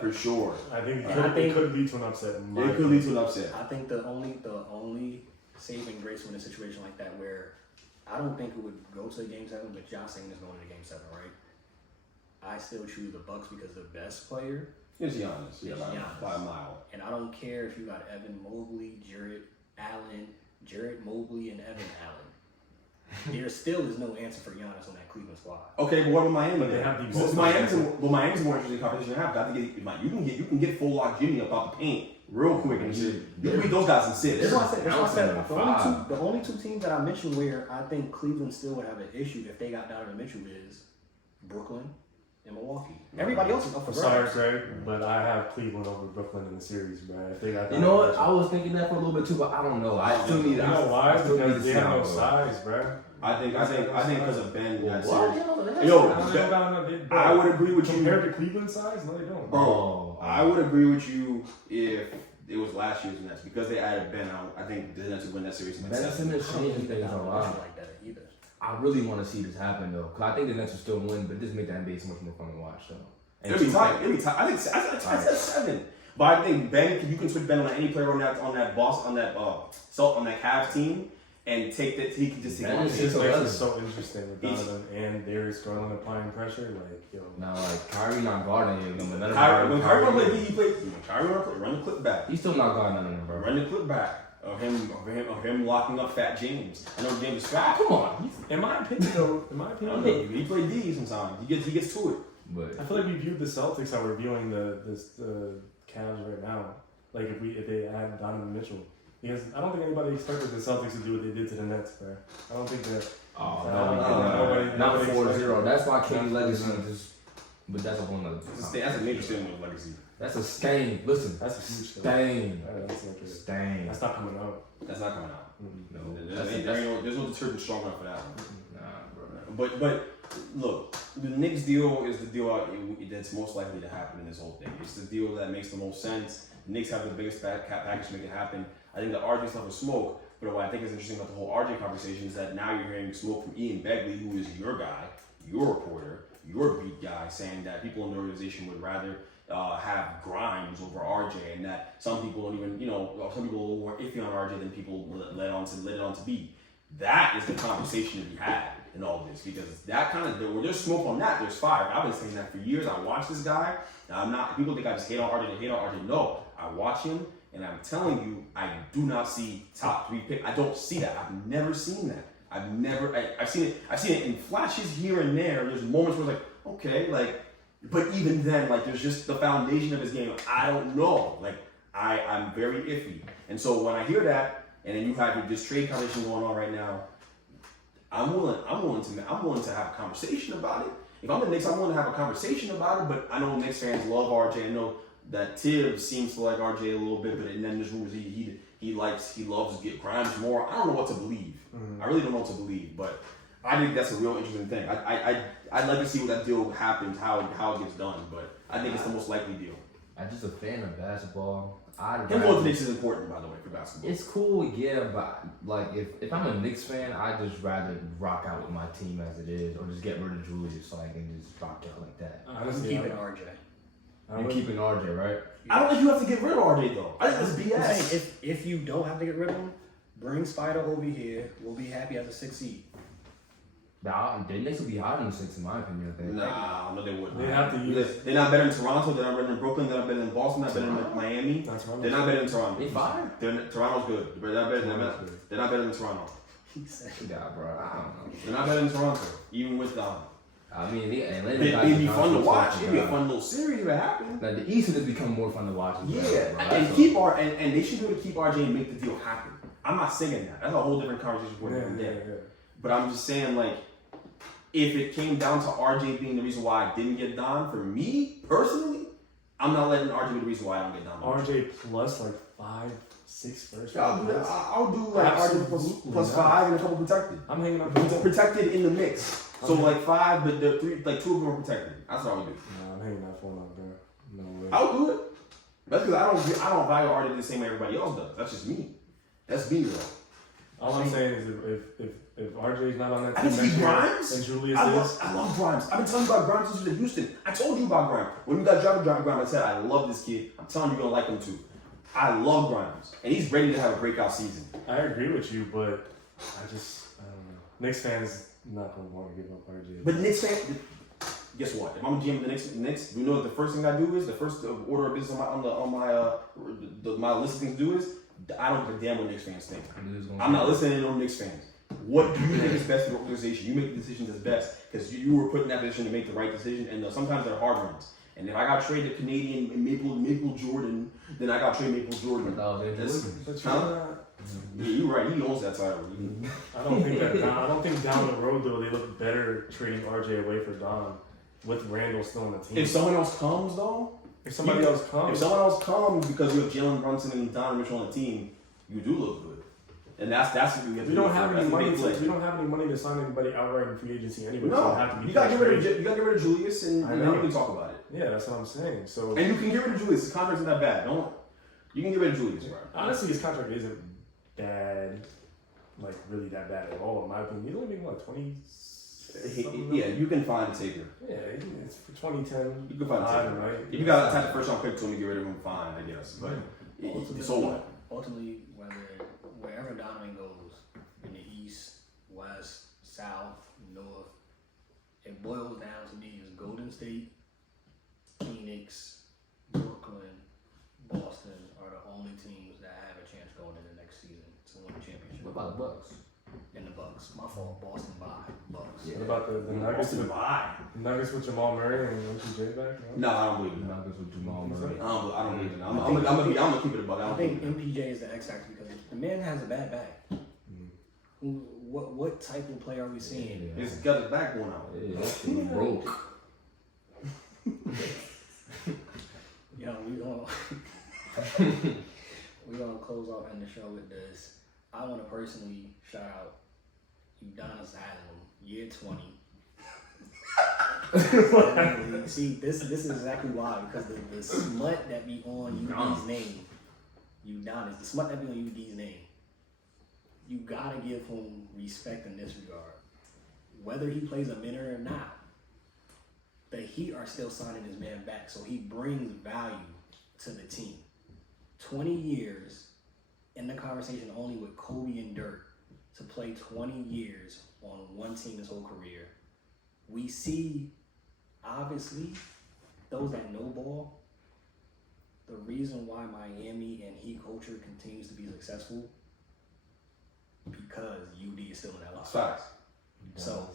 for sure. I think And it could lead to an upset. It could lead to an upset. I think the only saving grace in a situation like that where I don't think it would go to a game 7, but Josh saying is going to game 7, right? I still choose the Bucks because the best player, It's Giannis. Yeah, It's Giannis. by a mile. and I don't care if you got Evan Mobley, Jarrett Mobley, and Evan Allen. There still is no answer for Giannis on that Cleveland squad. Okay, but what about Miami? But they then? have the Since most Miami's a more interesting competition to have. I think you can get full lock Jimmy up out the paint real quick and shit. You can beat those guys in 6. That's why I said Bouncing the only two teams that I mentioned where I think Cleveland still would have an issue if they got Donovan Mitchell is Brooklyn and Milwaukee. Everybody else is up for I'm sorry, grabs. Greg, but I have Cleveland over Brooklyn in the series, bro. If they got You know what? I was thinking that for a little bit too, but I don't know. I still need. You know why? I still need Because to they see have how no it goes. size, bro. I think because of Ben. That What? series. I would agree with you. Compared to Cleveland size, no, they don't. Bro, I would agree with you if it was last year's Nets because they added Ben. I think the Nets would win that series. in Ben 7. Simmons I don't changing think they things got a a lot. lot like that either. I really want to see this happen though, because I think the Nets will still win, but this make the NBA so much more fun to watch. So It'll be tight. I said 7. But I think Ben, you can switch Ben on any player on that Cavs team and take that. He can just take Ben on is the This just- team. makes it so interesting with Donovan and Darius Garland applying pressure. Like, yo, now, like Kyrie not guarding any of them, but none of When them. Kyrie played, he played. Kyrie run the clip back. He's still not guarding none of them, bro. Run the clip back of him locking up Fat James. I know James is fat. Come on, in my opinion, though, He played D sometimes. He gets to it. but I feel like we viewed the Celtics how we're viewing the Cavs right now. Like if they add Donovan Mitchell, because I don't think anybody expected the Celtics to do what they did to the Nets, bro. I don't think that. not nobody 4-0. expected- That's why Kenny's Not legacy 4-0. just. But that's a whole nother. That's a major statement of legacy. That's a stain. Listen, That's a huge thing. stain, That's like stain. that's not coming out. That's not coming out. No, There's no detergent strong enough for that one. nah, bro. But look, the Knicks deal is the deal that's most likely to happen in this whole thing. It's the deal that makes the most sense. The Knicks have the biggest package to make it happen. I think the RJ stuff is smoke, but what I think is interesting about the whole RJ conversation is that now you're hearing smoke from Ian Begley, who is your guy, your reporter, your beat guy, saying that people in the organization would rather have Grimes over RJ, and that some people don't even, some people are a little more iffy on RJ than people let it on to be. That is the conversation to be had in all this, because that kind of, where there's smoke on that, there's fire. I've been saying that for years. I watch this guy. People think I just hate on RJ. No, I watch him, and I'm telling you, I do not see top 3 pick. I don't see that. I've never seen that. I've seen it in flashes here and there. There's moments where it's like, okay, but even then, there's just the foundation of his game. I don't know. I'm very iffy. And so when I hear that, and then you have this trade conversation going on right now, I'm willing to have a conversation about it. If I'm the Knicks, I'm willing to have a conversation about it. But I know Knicks fans love RJ. I know that Tibbs seems to like RJ a little bit, but and then there's rumors he loves to get Grimes more. I don't know what to believe. I really don't know what to believe, but I think that's a real interesting thing. I'd like to see what that deal happens, how it gets done, but I think it's the most likely deal. I'm just a fan of basketball. Him going to the Knicks is important, by the way, for basketball. It's cool, yeah, but like if I'm a Knicks fan, I just rather rock out with my team as it is, or just get rid of Julius so I can just rock out like that. I'm keeping RJ. You're keeping RJ, right? I don't think you have to get rid of RJ though. I think that's I'm BS. saying if you don't have to get rid of him, bring Spider over here. We'll be happy as a 6th seed. Nah, the Knicks will be higher than 6 in my opinion. I think. Nah, no, they wouldn't. They have to use. They're not better than Toronto. They're not better than Brooklyn. They're not better than Boston. They're not better than Miami. That's right. They're not better than Toronto. They fire? Toronto's good. They're not better. They're not better than Toronto. He said, Yeah, bro. I don't know. They're not better than Toronto, even with them. I mean, Atlanta. It'd be fun to watch. It'd be a fun little series if it happened. Like the East has become more fun to watch. Yeah, bro. and keep and they should be able to keep RJ and make the deal happen. I'm not saying that. That's a whole different conversation for another day. But I'm just saying, like, if it came down to RJ being the reason why I didn't get Don, for me personally, I'm not letting RJ be the reason why I don't get Don. RJ plus like 5, 6 first. I'll do like RJ plus 5 and a couple protected. I'm hanging up. Protected in the mix. So like 5, but the 3, like 2 of them are protected. That's all we do. Nah, I'm hanging that phone up there. No way. I'll do it. That's because I don't value RJ the same way everybody else does. That's just me. That's me though. All I'm saying is if RJ's not on that I team didn't see next year, Grimes. and Julius I love Grimes. I've been telling you about Grimes since he was in Houston. I told you about Grimes. When you got drafted Grimes, I said, I love this kid. I'm telling you, you're going to like him too. I love Grimes. And he's ready to have a breakout season. I agree with you, but I don't know. Knicks fans not going to want to give up RJ. But Knicks fans, guess what? If I'm a GM of the Knicks, you know what the first thing I do is, the first order of business on my list of things to do is, I don't give a damn what Knicks fans think. I'm not listening to no Knicks fans. What do you think is best for the organization? You make the decisions that's best because you were put in that position to make the right decision, and sometimes they're hard ones. And if I got to trade the Canadian Maple Jordan, then I got to trade Maple Jordan. Yeah, you're right. He owns that title. I don't think down the road though they look better trading RJ away for Don with Randall still on the team. If someone else comes though, if somebody else comes because you have Jalen Brunson and Donovan Mitchell on the team, you do look good. And that's what we have to we do. don't have any money. We don't have any money to sign anybody outright in free agency anyway. No, so have to be you got to get rid of Julius, and then we can talk about it. Yeah, that's what I'm saying. So and you can get rid of Julius. His contract's not that bad. You can get rid of Julius, bro. Honestly, his contract isn't bad, like really that bad at all in my opinion. He's only making what 20. Yeah, you can find a taker. Yeah, it's for 2010. You can find a taker, right? If you got to attach the first round pick to him and get rid of him, fine, I guess. But so what? Ultimately, wherever Donovan goes, in the East, West, South, North, it boils down to me is Golden State, Phoenix, Brooklyn, Boston are the only teams that have a chance going in the next season to win the championship. What about the Bucks? And the Bucks. My fault. Boston by Bucks. What about the Nuggets? Nuggets with Jamal Murray and MPJ back? No, I don't believe in that. Nuggets with Jamal Murray. I don't believe in that. I'm gonna keep it a buck. I think MPJ is the X factor because the man has a bad back. What type of player are we seeing? He's got his back going out. Yeah, that shit broke. Yo, we gonna close off in the show with this. I want to personally shout out Udonis Haslam, year 20. See, this is exactly why, because the smut that be on UD's name, Udonis, the smut that be on UD's name, you gotta give him respect in this regard. Whether he plays a minute or not, the Heat are still signing his man back, so he brings value to the team. 20 years in the conversation only with Kobe and Dirk to play 20 years on one team his whole career. We see, obviously, those that know ball, the reason why Miami and Heat culture continues to be successful because UD is still in that locker. Facts. So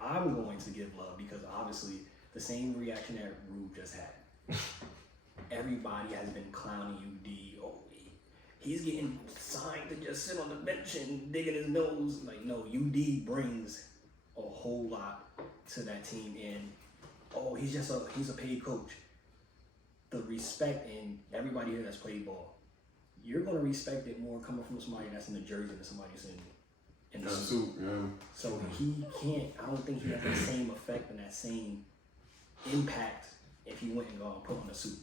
I'm going to give love because obviously the same reaction that Rube just had. Everybody has been clowning UD. Oh, he's getting signed to just sit on the bench and digging his nose. Like, no, UD brings a whole lot to that team. And oh, he's a paid coach. The respect in everybody here that's played ball, you're gonna respect it more coming from somebody that's in the jersey than somebody that's in the suit. Yeah. So he can't. I don't think he has the same effect and that same impact if he went and put on a suit.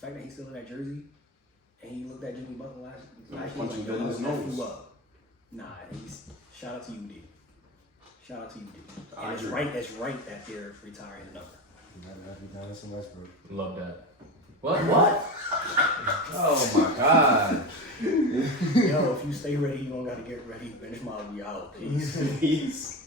The fact that he's still in that jersey, and he looked at Jimmy Butler last punching year, him in his nose. Nah, shout out to you, D. Shout out to you, D. I And it's agree. right. It's right that they're retiring the number. Madison Westbrook. Love that. What? Oh my God. Yo, if you stay ready, you don't gotta get ready. Bench mob, we out. Peace. Peace.